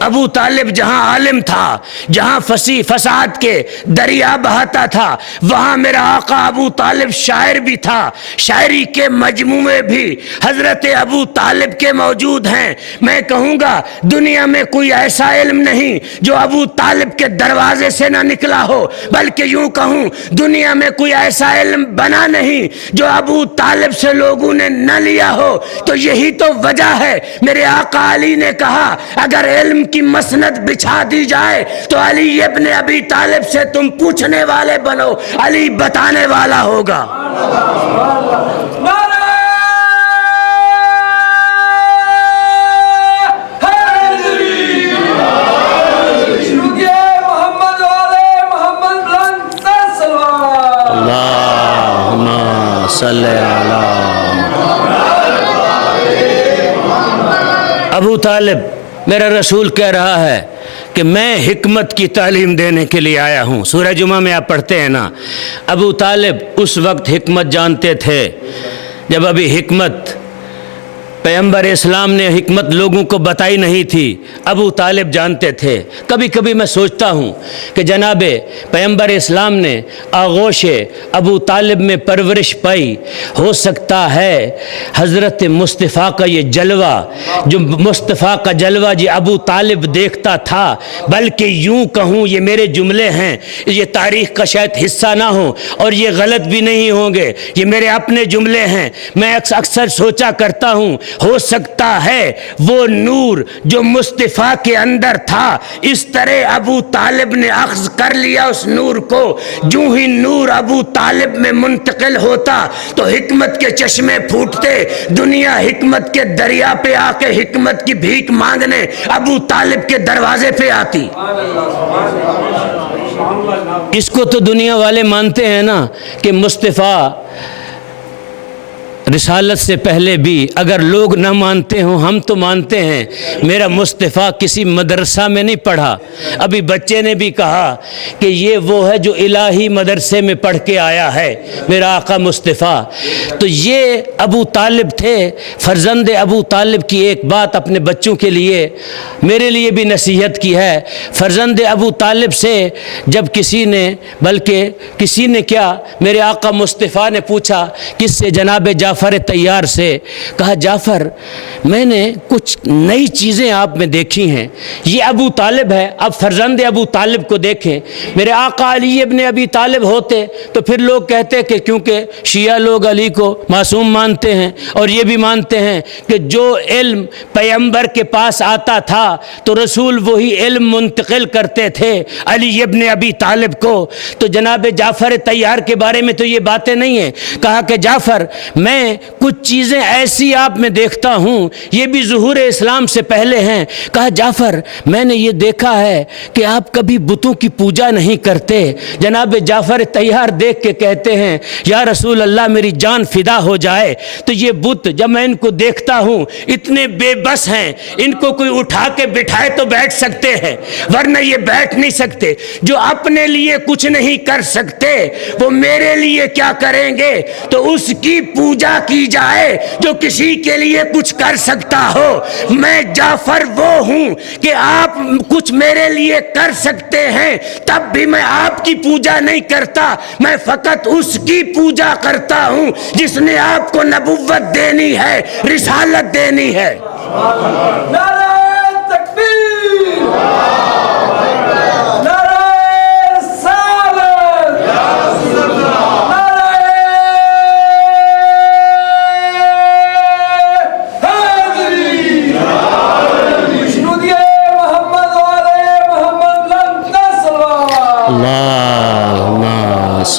ابو طالب جہاں عالم تھا، جہاں فصیح فصاحت کے دریا بہاتا تھا، وہاں میرا آقا ابو طالب شاعر بھی تھا۔ شاعری کے مجموعے بھی حضرت ابو طالب کے موجود ہیں۔ میں کہوں گا دنیا میں کوئی ایسا علم نہیں جو ابو طالب کے دروازے سے نہ نکلا ہو، بلکہ یوں کہوں دنیا میں کوئی ایسا علم بنا نہیں جو ابو طالب سے لوگوں نے نہ لیا ہو۔ تو یہی تو وجہ ہے، میرے آقا علی نے کہا اگر علم کی مسند بچھا دی جائے تو علی ابن ابی طالب سے تم پوچھنے والے بنو، علی بتانے والا ہوگا۔ اللہم صلی علی ابو طالب، میرا رسول کہہ رہا ہے کہ میں حکمت کی تعلیم دینے کے لیے آیا ہوں۔ سورہ جمعہ میں آپ پڑھتے ہیں نا، ابو طالب اس وقت حکمت جانتے تھے جب ابھی حکمت پیغمبر اسلام نے حکمت لوگوں کو بتائی نہیں تھی، ابو طالب جانتے تھے۔ کبھی کبھی میں سوچتا ہوں کہ جناب پیغمبر اسلام نے آغوش ابو طالب میں پرورش پائی، ہو سکتا ہے حضرت مصطفیٰ کا یہ جلوہ، جو مصطفیٰ کا جلوہ جی ابو طالب دیکھتا تھا، بلکہ یوں کہوں یہ میرے جملے ہیں، یہ تاریخ کا شاید حصہ نہ ہو اور یہ غلط بھی نہیں ہوں گے، یہ میرے اپنے جملے ہیں۔ میں اکثر سوچا کرتا ہوں ہو سکتا ہے وہ نور جو مصطفیٰ کے اندر تھا، اس طرح ابو طالب نے اخذ کر لیا اس نور کو۔ جو ہی نور ابو طالب میں منتقل ہوتا تو حکمت کے چشمے پھوٹتے، دنیا حکمت کے دریا پہ آ کے حکمت کی بھیک مانگنے ابو طالب کے دروازے پہ آتی۔ اس کو تو دنیا والے مانتے ہیں نا کہ مصطفیٰ رسالت سے پہلے بھی، اگر لوگ نہ مانتے ہوں ہم تو مانتے ہیں، میرا مصطفیٰ کسی مدرسہ میں نہیں پڑھا۔ ابھی بچے نے بھی کہا کہ یہ وہ ہے جو الہی مدرسے میں پڑھ کے آیا ہے، میرا آقا مصطفیٰ۔ تو یہ ابو طالب تھے، فرزند ابو طالب کی ایک بات اپنے بچوں کے لیے، میرے لیے بھی نصیحت کی ہے۔ فرزند ابو طالب سے جب کسی نے، بلکہ کسی نے کیا، میرے آقا مصطفیٰ نے پوچھا کس سے؟ جناب جعفر تیار سے۔ کہا جعفر میں نے کچھ نئی چیزیں آپ میں دیکھی ہیں، یہ ابو طالب ہے، اب فرزند ابو طالب کو دیکھیں۔ میرے آقا علی ابن ابی طالب ہوتے تو پھر لوگ کہتے کہ کیونکہ شیعہ لوگ علی کو معصوم مانتے ہیں اور یہ بھی مانتے ہیں کہ جو علم پیغمبر کے پاس آتا تھا تو رسول وہی علم منتقل کرتے تھے علی ابن ابی طالب کو۔ تو جناب جعفر تیار کے بارے میں تو یہ باتیں نہیں ہیں۔ کہا کہ جعفر میں کچھ چیزیں ایسی آپ میں دیکھتا ہوں، یہ بھی ظہور اسلام سے پہلے ہیں۔ کہا جعفر میں نے یہ دیکھا ہے کہ آپ کبھی بتوں کی پوجا نہیں کرتے۔ جناب جعفر تیار دیکھ کے کہتے ہیں یا رسول اللہ میری جان فدا ہو جائے، تو یہ بت جب میں ان کو دیکھتا ہوں اتنے بے بس ہیں، ان کو کوئی اٹھا کے بٹھائے تو بیٹھ سکتے ہیں ورنہ یہ بیٹھ نہیں سکتے۔ جو اپنے لیے کچھ نہیں کر سکتے وہ میرے لیے کیا کریں گے؟ تو اس کی پوجا کی جائے جو کسی کے لیے کچھ کر سکتا ہو۔ میں جعفر وہ ہوں کہ آپ کچھ میرے لیے کر سکتے ہیں، تب بھی میں آپ کی پوجا نہیں کرتا، میں فقط اس کی پوجا کرتا ہوں جس نے آپ کو نبوت دینی ہے، رسالت دینی ہے۔ نعرہ تکبیر، نعرہ رسالت، نعرہ حیدری، مشنودی محمد والے محمد بلند صلوات۔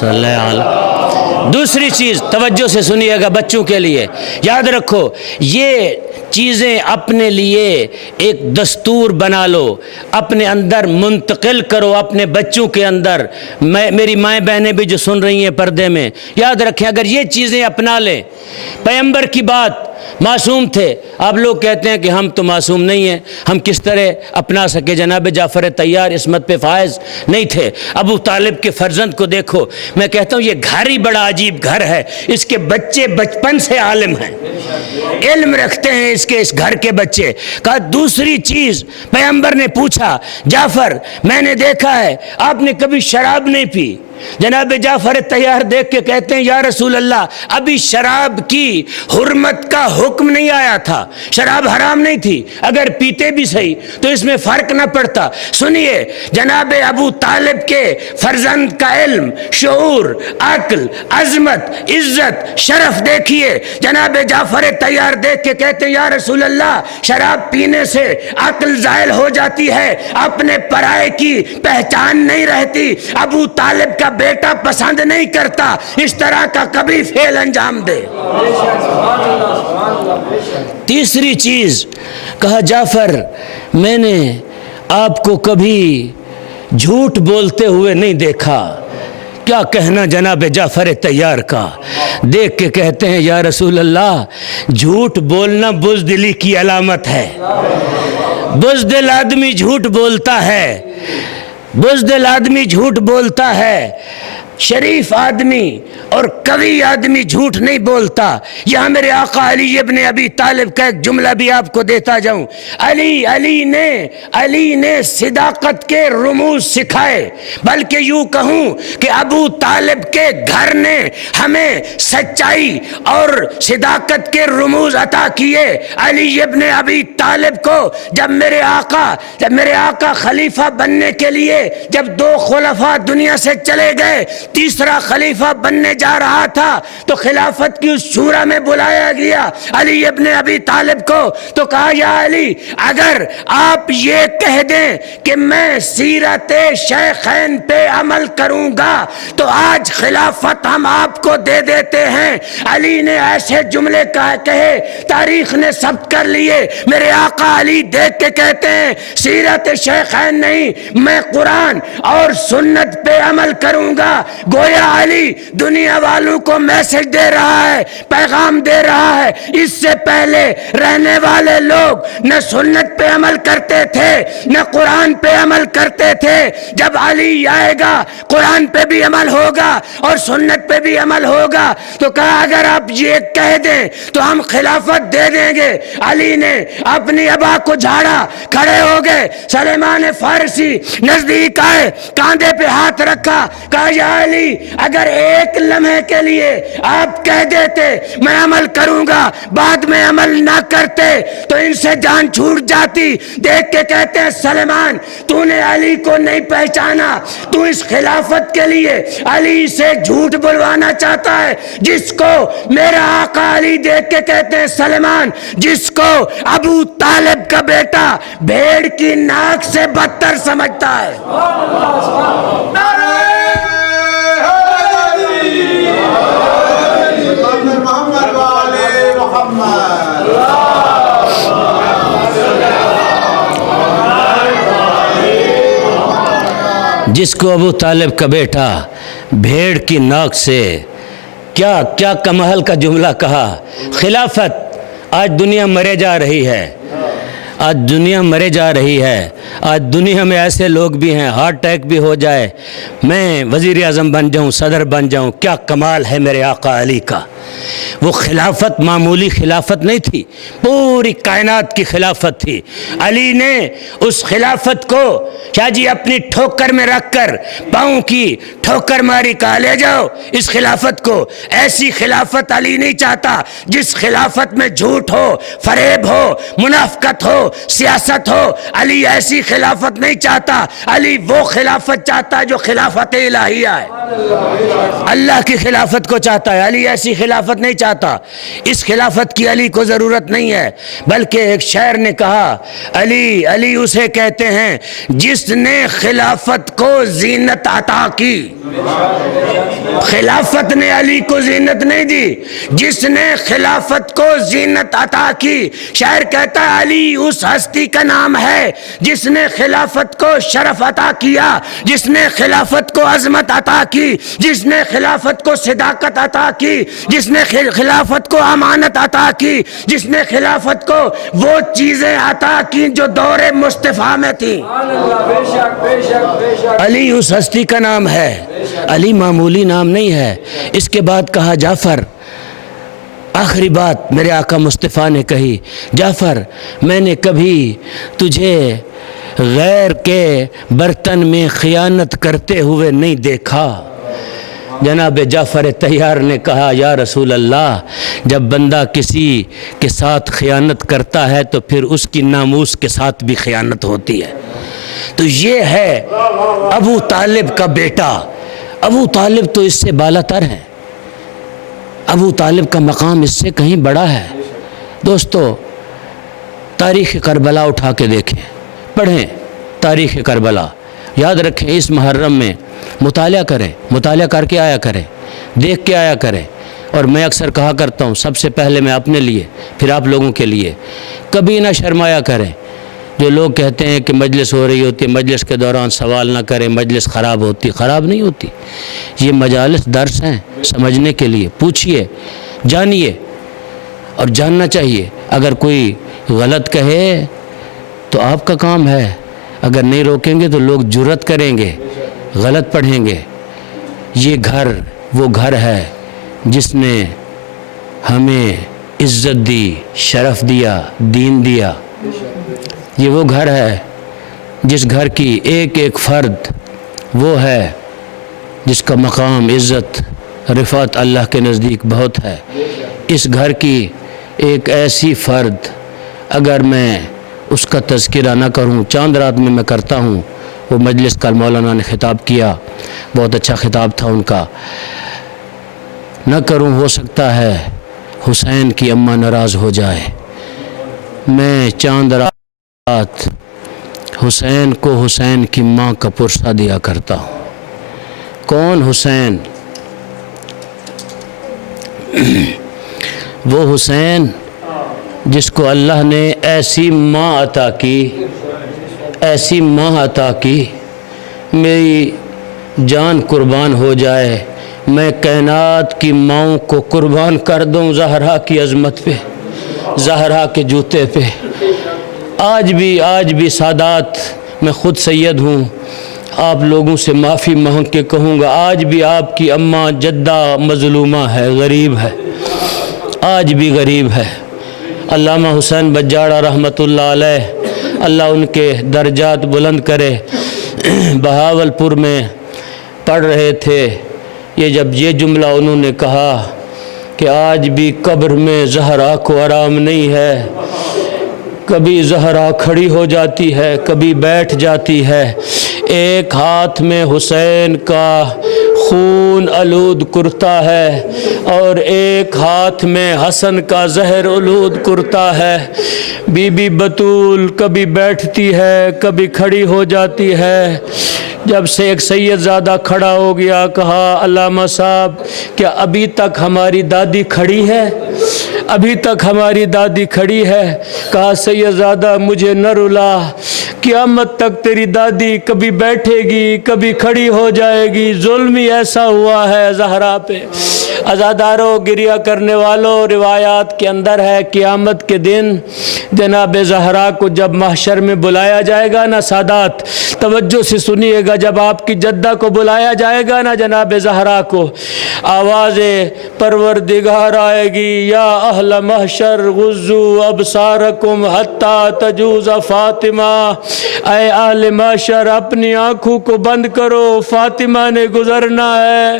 صلی اللہ۔ دوسری چیز توجہ سے سنیے گا بچوں کے لیے، یاد رکھو یہ چیزیں اپنے لیے ایک دستور بنا لو، اپنے اندر منتقل کرو اپنے بچوں کے اندر۔ میری مائیں بہنیں بھی جو سن رہی ہیں پردے میں، یاد رکھیں اگر یہ چیزیں اپنا لیں، پیغمبر کی بات معصوم تھے، آپ لوگ کہتے ہیں کہ ہم تو معصوم نہیں ہیں، ہم کس طرح اپنا سکے؟ جناب جعفر طیار عصمت پہ فائز نہیں تھے؟ ابو طالب کے فرزند کو دیکھو، میں کہتا ہوں یہ گھر ہی بڑا عجیب گھر ہے، اس کے بچے بچپن سے عالم ہیں، علم رکھتے ہیں اس گھر کے بچے۔ کہا دوسری چیز پیغمبر نے پوچھا، جعفر میں نے دیکھا ہے آپ نے کبھی شراب نہیں پی۔ جناب جعفر طیار دیکھ کے کہتے ہیں یا رسول اللہ ابھی شراب کی حرمت کا حکم نہیں آیا تھا، شراب حرام نہیں تھی، اگر پیتے بھی صحیح تو اس میں فرق نہ پڑتا۔ سنیے جناب ابو طالب کے فرزند کا علم، شعور، عقل، عظمت، عزت، شرف دیکھیے۔ جناب جعفر طیار دیکھ کے کہتے ہیں یا رسول اللہ شراب پینے سے عقل زائل ہو جاتی ہے، اپنے پرائے کی پہچان نہیں رہتی، ابو طالب کا بیٹا پسند نہیں کرتا اس طرح کا کبھی فعل انجام دے۔ تیسری چیز کہا جعفر میں نے آپ کو کبھی جھوٹ بولتے ہوئے نہیں دیکھا۔ کیا کہنا جناب جعفر طیار کا، دیکھ کے کہتے ہیں یا رسول اللہ جھوٹ بولنا بزدلی کی علامت ہے، بزدل آدمی جھوٹ بولتا ہے، بزدل آدمی جھوٹ بولتا ہے، شریف آدمی اور قوی آدمی جھوٹ نہیں بولتا۔ یہاں میرے آقا علی ابن ابی طالب کا ایک جملہ بھی آپ کو دیتا جاؤں۔ علی نے صداقت کے رموز سکھائے، بلکہ یوں کہوں کہ ابو طالب کے گھر نے ہمیں سچائی اور صداقت کے رموز عطا کیے۔ علی ابن ابی طالب کو جب میرے آقا خلیفہ بننے کے لیے جب 2 خلفاء دنیا سے چلے گئے، تیسرا خلیفہ بننے جا رہا تھا تو خلافت کی اس شورا میں بلایا گیا علی ابن ابی طالب کو، تو کہا یا علی اگر آپ یہ کہہ دیں کہ میں سیرت شیخین پہ عمل کروں گا تو آج خلافت ہم آپ کو دے دیتے ہیں۔ علی نے ایسے جملے کہے تاریخ نے ثبت کر لیے۔ میرے آقا علی دیکھ کے کہتے ہیں سیرت شیخین نہیں، میں قرآن اور سنت پہ عمل کروں گا۔ گویا علی دنیا والوں کو میسج دے رہا ہے، پیغام دے رہا ہے۔ اس سے پہلے رہنے والے لوگ نہ سنت پہ عمل کرتے تھے نہ قرآن پہ عمل کرتے تھے، جب علی آئے گا قرآن پہ بھی عمل ہوگا اور سنت پہ بھی عمل ہوگا۔ تو کہا اگر آپ یہ کہہ دیں تو ہم خلافت دے دیں گے۔ علی نے اپنی ابا کو جھاڑا، کھڑے ہو گئے، سلیمان فارسی نزدیک آئے، کاندھے پہ ہاتھ رکھا، کہا یا علی اگر ایک لمحے کے لیے آپ کہہ دیتے میں عمل کروں گا، بعد میں عمل نہ کرتے تو ان سے جان چھوٹ جاتی۔ دیکھ کے کہتے ہیں سلیمان تو نے علی کو نہیں پہچانا، تو اس خلافت کے لیے علی سے جھوٹ بلوانا چاہتا ہے، جس کو میرا آقا علی دیکھ کے کہتے ہیں سلیمان جس کو ابو طالب کا بیٹا بھیڑ کی ناک سے بدتر سمجھتا ہے۔ جس کو ابو طالب کا بیٹا بھیڑ کی ناک سے، کیا کمال کا جملہ کہا۔ خلافت آج دنیا مرے جا رہی ہے، آج دنیا مرے جا رہی ہے، آج دنیا میں ایسے لوگ بھی ہیں ہارٹ اٹیک بھی ہو جائے میں وزیر اعظم بن جاؤں، صدر بن جاؤں۔ کیا کمال ہے میرے آقا علی کا۔ وہ خلافت معمولی خلافت نہیں تھی، پوری کائنات کی خلافت تھی۔ علی نے اس خلافت کو کیا جی اپنی ٹھوکر میں رکھ کر پاؤں کی ٹھوکر ماری، کہا لے جاؤ اس خلافت کو۔ ایسی خلافت علی نہیں چاہتا جس خلافت میں جھوٹ ہو، فریب ہو، منافقت ہو، سیاست ہو۔ علی ایسی خلافت نہیں چاہتا، علی وہ خلافت چاہتا ہے جو خلافت الہیہ ہے، اللہ کی خلافت کو چاہتا ہے۔ علی ایسی خلافت نہیں چاہتا، اس خلافت کی علی کو ضرورت نہیں ہے۔ بلکہ ایک شاعر نے کہا علی اسے کہتے ہیں جس نے خلافت کو زینت عطا کی۔ خلافت نے علی کو زینت نہیں دی، جس نے خلافت کو زینت عطا کی، شاعر کہتا ہے علی اس ہستی کا نام ہے جس نے خلافت کو شرف عطا کیا، جس نے خلافت کو عظمت عطا کی، جس نے خلافت کو صداقت عطا کی، جس نے خلافت کو امانت عطا کی، جس نے خلافت کو وہ چیزیں عطا کی جو دور مصطفیٰ میں تھیں۔ سبحان اللہ، بے شک بے شک بے شک۔ علی اس ہستی کا نام ہے، علی معمولی نام نہیں ہے۔ اس کے بعد کہا جعفر، آخری بات میرے آقا مصطفیٰ نے کہی، جعفر میں نے کبھی تجھے غیر کے برتن میں خیانت کرتے ہوئے نہیں دیکھا۔ جناب جعفر طیار نے کہا یا رسول اللہ، جب بندہ کسی کے ساتھ خیانت کرتا ہے تو پھر اس کی ناموس کے ساتھ بھی خیانت ہوتی ہے۔ تو یہ ہے ابو طالب کا بیٹا۔ ابو طالب تو اس سے بالا تر ہے، ابو طالب کا مقام اس سے کہیں بڑا ہے۔ دوستو تاریخ کربلا اٹھا کے دیکھیں، پڑھیں تاریخ کربلا، یاد رکھیں اس محرم میں مطالعہ کریں، مطالعہ کر کے آیا کریں، دیکھ کے آیا کریں۔ اور میں اکثر کہا کرتا ہوں، سب سے پہلے میں اپنے لیے پھر آپ لوگوں کے لیے، کبھی نہ شرمایا کریں۔ جو لوگ کہتے ہیں کہ مجلس ہو رہی ہوتی ہے، مجلس کے دوران سوال نہ کریں، مجلس خراب ہوتی، خراب نہیں ہوتی۔ یہ مجالس درس ہیں سمجھنے کے لیے، پوچھئے، جانیے، اور جاننا چاہیے۔ اگر کوئی غلط کہے تو آپ کا کام ہے، اگر نہیں روکیں گے تو لوگ جرأت کریں گے، غلط پڑھیں گے۔ یہ گھر وہ گھر ہے جس نے ہمیں عزت دی، شرف دیا، دین دیا۔ یہ وہ گھر ہے جس گھر کی ایک ایک فرد وہ ہے جس کا مقام، عزت، رفعت اللہ کے نزدیک بہت ہے۔ اس گھر کی ایک ایسی فرد اگر میں اس کا تذکرہ نہ کروں، چاند رات میں کرتا ہوں، وہ مجلس کل مولانا نے خطاب کیا، بہت اچھا خطاب تھا ان کا، نہ کروں، ہو سکتا ہے حسین کی اماں ناراض ہو جائے۔ میں چاند رات حسین کو حسین کی ماں کا پرسہ دیا کرتا ہوں۔ کون حسین؟ وہ حسین جس کو اللہ نے ایسی ماں عطا کی، ایسی ماں عطا کی، میری جان قربان ہو جائے، میں کائنات کی ماؤں کو قربان کر دوں زہرا کی عظمت پہ، زہرا کے جوتے پہ۔ آج بھی سادات، میں خود سید ہوں، آپ لوگوں سے معافی مانگ کے کہوں گا، آج بھی آپ کی اماں جدہ مظلومہ ہے، غریب ہے، آج بھی غریب ہے۔ علامہ حسین بجاڑہ رحمۃ اللہ علیہ، اللہ ان کے درجات بلند کرے، بہاولپور میں پڑھ رہے تھے، جب یہ جملہ انہوں نے کہا کہ آج بھی قبر میں زہرا کو آرام نہیں ہے، کبھی زہرا کھڑی ہو جاتی ہے، کبھی بیٹھ جاتی ہے، ایک ہاتھ میں حسین کا خون آلود کرتا ہے اور ایک ہاتھ میں حسن کا زہر آلود کرتا ہے۔ بی بی بطول کبھی بیٹھتی ہے، کبھی کھڑی ہو جاتی ہے۔ جب سے ایک سید زادہ کھڑا ہو گیا، کہا علامہ صاحب کیا ابھی تک ہماری دادی کھڑی ہے؟ ابھی تک ہماری دادی کھڑی ہے؟ کہا سید زادہ مجھے نہ رلا، قیامت تک تیری دادی کبھی بیٹھے گی، کبھی کھڑی ہو جائے گی، ظلم ہی ایسا ہوا ہے زہرا پہ۔ عزاداروں، گریہ کرنے والوں، روایات کے اندر ہے قیامت کے دن جناب زہرا کو جب محشر میں بلایا جائے گا نا، سادات توجہ سے سنیے گا، جب آپ کی جدہ کو بلایا جائے گا نا جناب زہرا کو، آواز پروردگار آئے گی، یا اہل محشر غضوا ابصارکم حتی تجوز فاطمہ، اے اہل محشر اپنی آنکھوں کو بند کرو، فاطمہ نے گزرنا ہے۔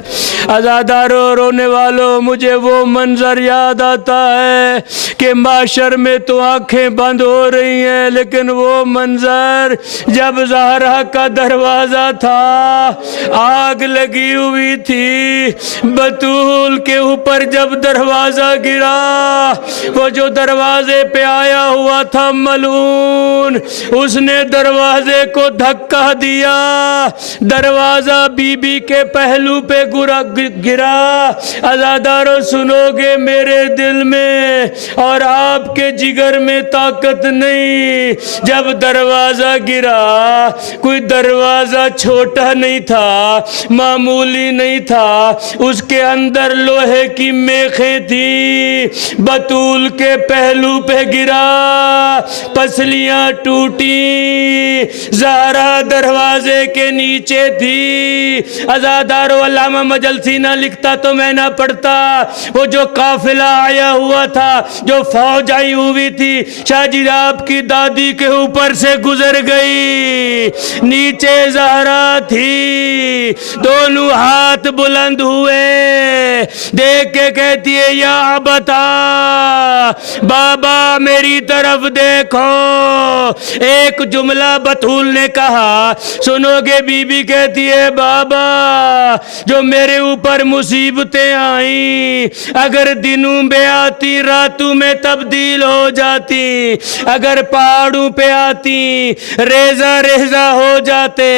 عزاداروں، رونے والوں، مجھے وہ منظر یاد آتا ہے کہ محشر میں تو آنکھیں بند ہو رہی ہیں، لیکن وہ منظر جب زہرا کا دروازہ تھا، آگ لگی ہوئی تھی، بطول کے اوپر جب دروازہ گرا، وہ جو دروازے پہ آیا ہوا تھا ملعون، اس نے دروازہ دروازے کو دھکا دیا، دروازہ بی بی کے پہلو پہ گرا۔ عزادارو سنو گے، میرے دل میں اور آپ کے جگر میں طاقت نہیں۔ جب دروازہ گرا، کوئی دروازہ چھوٹا نہیں تھا، معمولی نہیں تھا، اس کے اندر لوہے کی میخیں تھی، بطول کے پہلو پہ گرا، پسلیاں ٹوٹی، زہرا دروازے کے نیچے تھی۔ عزادارو علامہ مجلسی نہ لکھتا تو میں نہ پڑھتا۔ وہ جو قافلہ آیا ہوا تھا، جو فوج آئی ہوئی تھی، شاہ جی آپ کی دادی کے اوپر سے گزر گئی، نیچے زہرا تھی، دونوں ہاتھ بلند ہوئے، دیکھ کے کہتی ہے یا ابتا، بابا میری طرف دیکھو۔ ایک جملہ بطول نے کہا، سنو گے بی بی کہتی ہے بابا جو میرے اوپر مصیبتیں آئیں، اگر دنوں میں آتی راتوں میں تبدیل ہو جاتی، اگر پہاڑوں پہ آتی ریزہ ریزہ ہو جاتے۔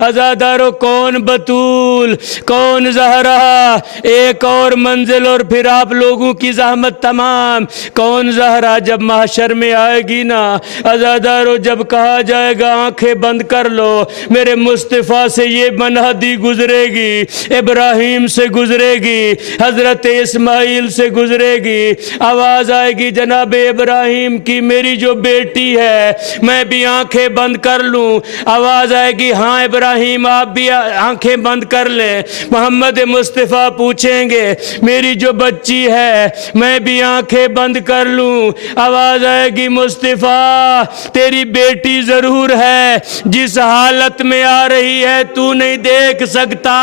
عزادارو کون بطول، کون زہرا، ایک اور منزل اور پھر آپ لوگوں کی زحمت تمام۔ کون زہرا جب محشر میں آئے گی نا، عزادارو جب کہا جائے گا آنکھیں بند کر لو، میرے مصطفیٰ سے یہ منہدی گزرے گی، ابراہیم سے گزرے گی، حضرت اسماعیل سے گزرے گی، آواز آئے گی جناب ابراہیم کی میری جو بیٹی ہے، میں بھی آنکھیں بند کر لوں۔ آواز آئے گی ہاں ابراہیم آپ بھی آنکھیں بند کر لیں۔ محمد مصطفیٰ پوچھیں گے میری جو بچی ہے میں بھی آنکھیں بند کر لوں۔ آواز آئے گی مصطفیٰ تیری بیٹی ضرور ہے، جس حالت میں آ رہی ہے تو نہیں دیکھ سکتا۔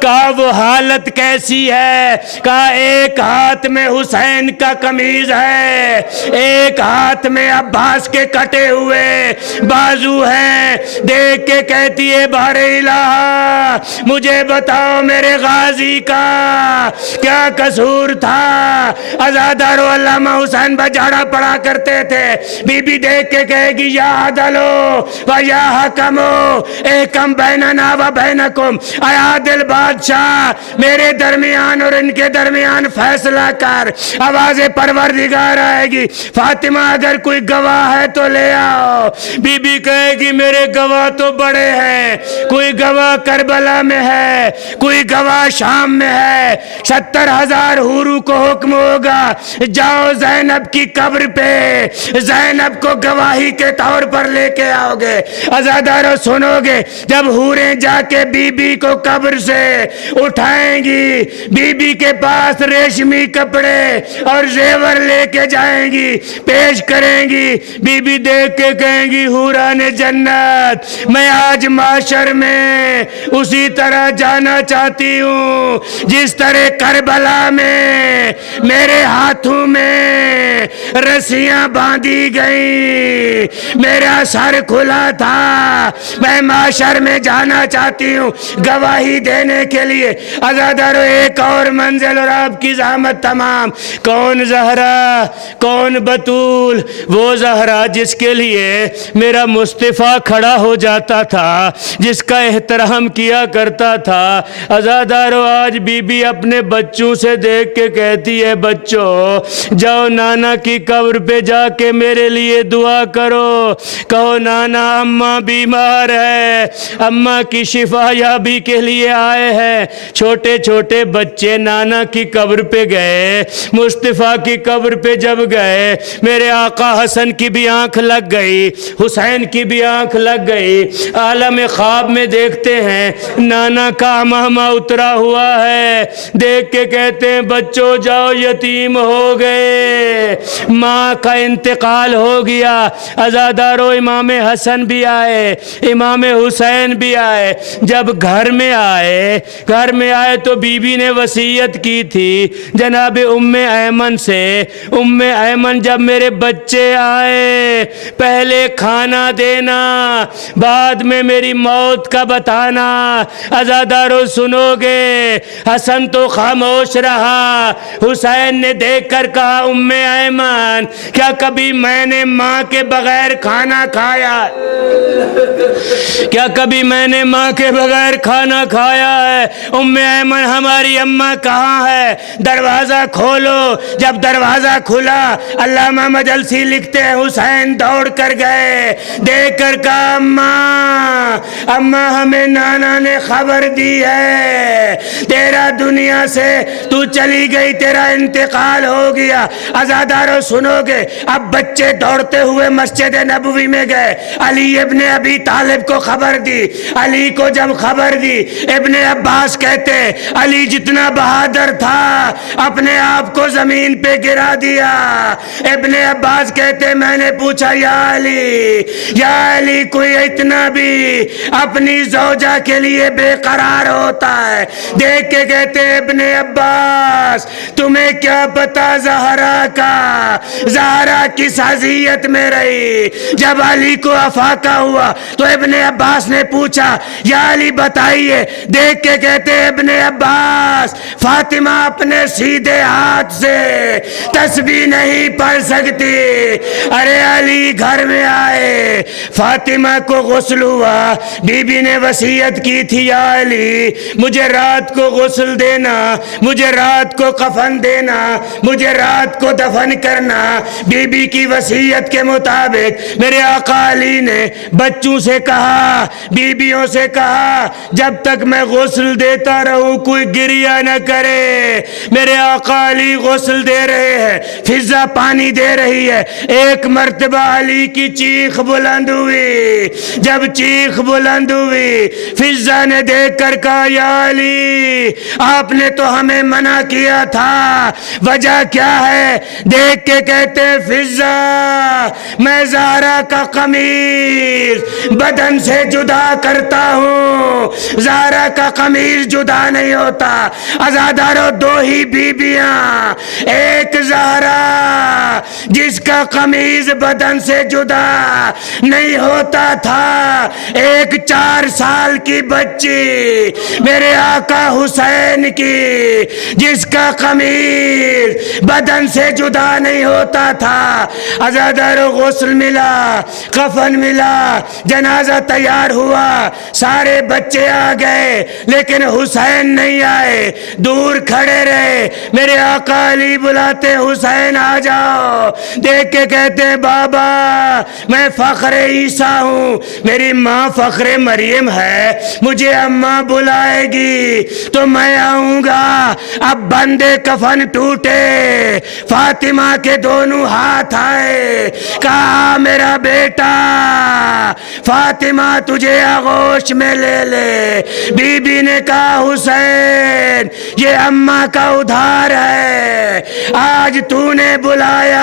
کہا وہ حالت کیسی ہے؟ کہا ایک ہاتھ میں حسین کا قمیض ہے، ایک ہاتھ میں عباس کے کٹے ہوئے بازو ہیں۔ دیکھ کے کہتی ہے بار الہ مجھے بتاؤ میرے غازی کا کیا قصور تھا؟ عزادارو علامہ حسین بجاڑا پڑا کرتے تھے۔ بی بی دیکھ کے کہے گی یا عدلو و یا حکمو احکم بیننا و بینکم، اے عادل بادشاہ میرے درمیان اور ان کے درمیان فیصلہ کر۔ آواز پروردگار آئے گی فاطمہ اگر کوئی گواہ ہے تو لے آؤ۔ بی بی کہے گی میرے گواہ تو بڑے ہیں، کوئی گواہ کربلا میں ہے، کوئی گواہ شام میں ہے۔ 70,000 حوروں کو حکم ہوگا جاؤ زینب کی قبر پہ زینب کو گواہی کے طور پر لے کے آؤ گے۔ عزادارو سنو گے جب حوریں جا کے بی بی کو قبر سے اٹھائیں گی، بی بی کے پاس ریشمی کپڑے اور زیور لے کے جائیں گی، پیش کریں گی۔ بی بی دیکھ کے کہیں گی حوران جنت میں آج معاشر میں اسی طرح جانا چاہتی ہوں جس طرح کربلا میں میرے ہاتھوں میں رسیاں باندھی گئیں، میرا سر کھلا تھا، میں معاشر میں جانا چاہتی ہوں گواہی دینے کے لیے۔ عزادارو ایک اور منزل اور آپ کی زحمت تمام۔ کون زہرا، کون بطول؟ وہ زہرا جس کے لیے میرا مصطفیٰ کھڑا ہو جاتا تھا، جس کا احترام کیا کرتا تھا۔ عزادارو آج بی بی اپنے بچوں سے دیکھ کے کہتی ہے بچوں جاؤ نانا کی قبر پہ جا کے میرے لیے دعا کرو، کہو نانا اماں بیمار ہے، اماں کی شفا یابی کے لیے آئے ہیں۔ چھوٹے چھوٹے بچے نانا کی قبر پہ گئے، مصطفیٰ کی قبر پہ جب گئے میرے آقا حسن کی بھی آنکھ لگ گئی، حسین کی بھی آنکھ لگ گئی۔ عالم خواب میں دیکھتے ہیں نانا کا عمامہ اترا ہوا ہے، دیکھ کے کہتے ہیں بچوں جاؤ یتیم ہو گئے، ماں کا انتقال ہو گیا۔ عزادارو امام حسن بھی آئے، امام حسین بھی آئے۔ جب گھر میں آئے تو بی بی نے وصیت کی تھی جناب ام ایمن سے، ام ایمن جب میرے بچے آئے پہلے کھانا دینا، بعد میں میری موت کا بتانا۔ عزادارو سنو گے حسن تو خاموش رہا، حسین نے دیکھ کر کہا ام ایمن کیا کیا کبھی میں نے ماں کے بغیر کھانا کھایا ہے؟ کیا کبھی میں نے ماں کے بغیر کھانا کھایا ہے؟ ام ایمن ہماری اماں کہاں ہے؟ دروازہ کھولو۔ جب دروازہ کھلا علامہ مجلسی لکھتے ہیں حسین دوڑ کر گئے، دیکھ کر کہا اماں اماں ہمیں نانا نے خبر دی ہے تیرا دنیا سے تو چلی گئی، تیرا انتقال ہو گیا۔ عزادارو سنو گے، اب بچے دوڑتے ہوئے مسجد نبوی میں گئے، علی ابن ابی طالب کو خبر دی۔ علی کو جب خبر دی، ابن عباس کہتے علی جتنا بہادر تھا اپنے آپ کو زمین پہ گرا دیا۔ ابن عباس کہتے میں نے پوچھا یا علی کوئی اتنا بھی اپنی زوجہ کے لیے بے قرار ہوتا ہے؟ دیکھ کے کہتے ابن عباس تمہیں کیا پتا زہرا کا، زہرا کس حیثیت میں رہی؟ جب علی کو افاقہ ہوا تو ابن عباس نے پوچھا یا علی بتائیے۔ دیکھ کے کہتے ابن عباس فاطمہ اپنے سیدھے ہاتھ سے تسبیح نہیں پڑھ سکتی۔ ارے علی گھر میں آئے، فاطمہ کو غسل ہوا، بی بی نے وصیت کی تھی یا علی مجھے رات کو غسل دینا، مجھے رات کو کفن دینا، مجھے رات کو دفن کرنا۔ بی بی کی وصیت کے مطابق میرے آقا علی نے بچوں سے کہا، بیویوں سے کہا جب تک میں غسل دیتا رہوں کوئی گریہ نہ کرے۔ میرے آقا علی غسل دے رہے ہیں، فضا پانی دے رہی ہے، ایک مرتبہ علی کی چیخ بلند ہوئی۔ جب چیخ بلند ہوئی فضا نے دیکھ کر کہا یا علی آپ نے تو ہمیں منع کیا تھا، وجہ کیا ہے؟ دیکھ کے کہتے فضا میں زہرا کا قمیص بدن سے جدا کرتا ہوں، زہرا کا قمیص جدا نہیں ہوتا۔ عزادارو دو ہی بیویاں، ایک زہرا جس کا قمیص بدن سے جدا نہیں ہوتا تھا، ایک 4 سال کی بچی میرے آقا حسین کی جس کا قمیص بدن سے جدا نہیں ہوتا تھا۔ عزادارو غسل ملا، کفن ملا، جنازہ تیار ہوا، سارے بچے آ گئے لیکن حسین نہیں آئے، دور کھڑے رہے۔ میرے آقا علی بلاتے حسین آ جاؤ، دیکھ کے کہتے بابا میں فخر عیسیٰ ہوں، میری ماں فخر مریم ہے، مجھے اماں بلائے گی تو میں آؤں گا۔ اب بندے کفن ٹوٹے، فاطمہ کے دونوں ہاتھ آئے، کہا میرا بیٹا فاطمہ تجھے آغوش میں لے لے۔ بی بی نے کہا حسین یہ اماں کا ادھار ہے، آج تو نے بلایا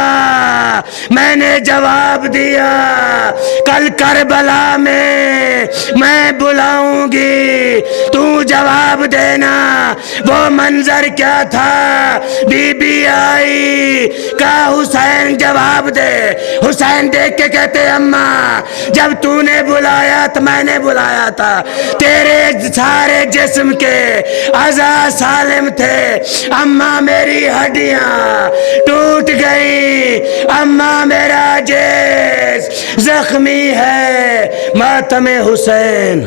میں نے جواب دیا، کل کربلا میں بلاؤں گی تو جواب دینا۔ وہ منظر کیا تھا؟ بی بی آئی کہا حسین جواب دے۔ حسین دیکھ کے کہتے اماں جب تو نے بلایا تو میں نے بلایا تھا، تیرے سارے جسم کے اعضاء سالم تھے، اماں میری ہڈیاں ٹوٹ گئی، اماں میرا جسم زخمی ہے۔ ماتم حسین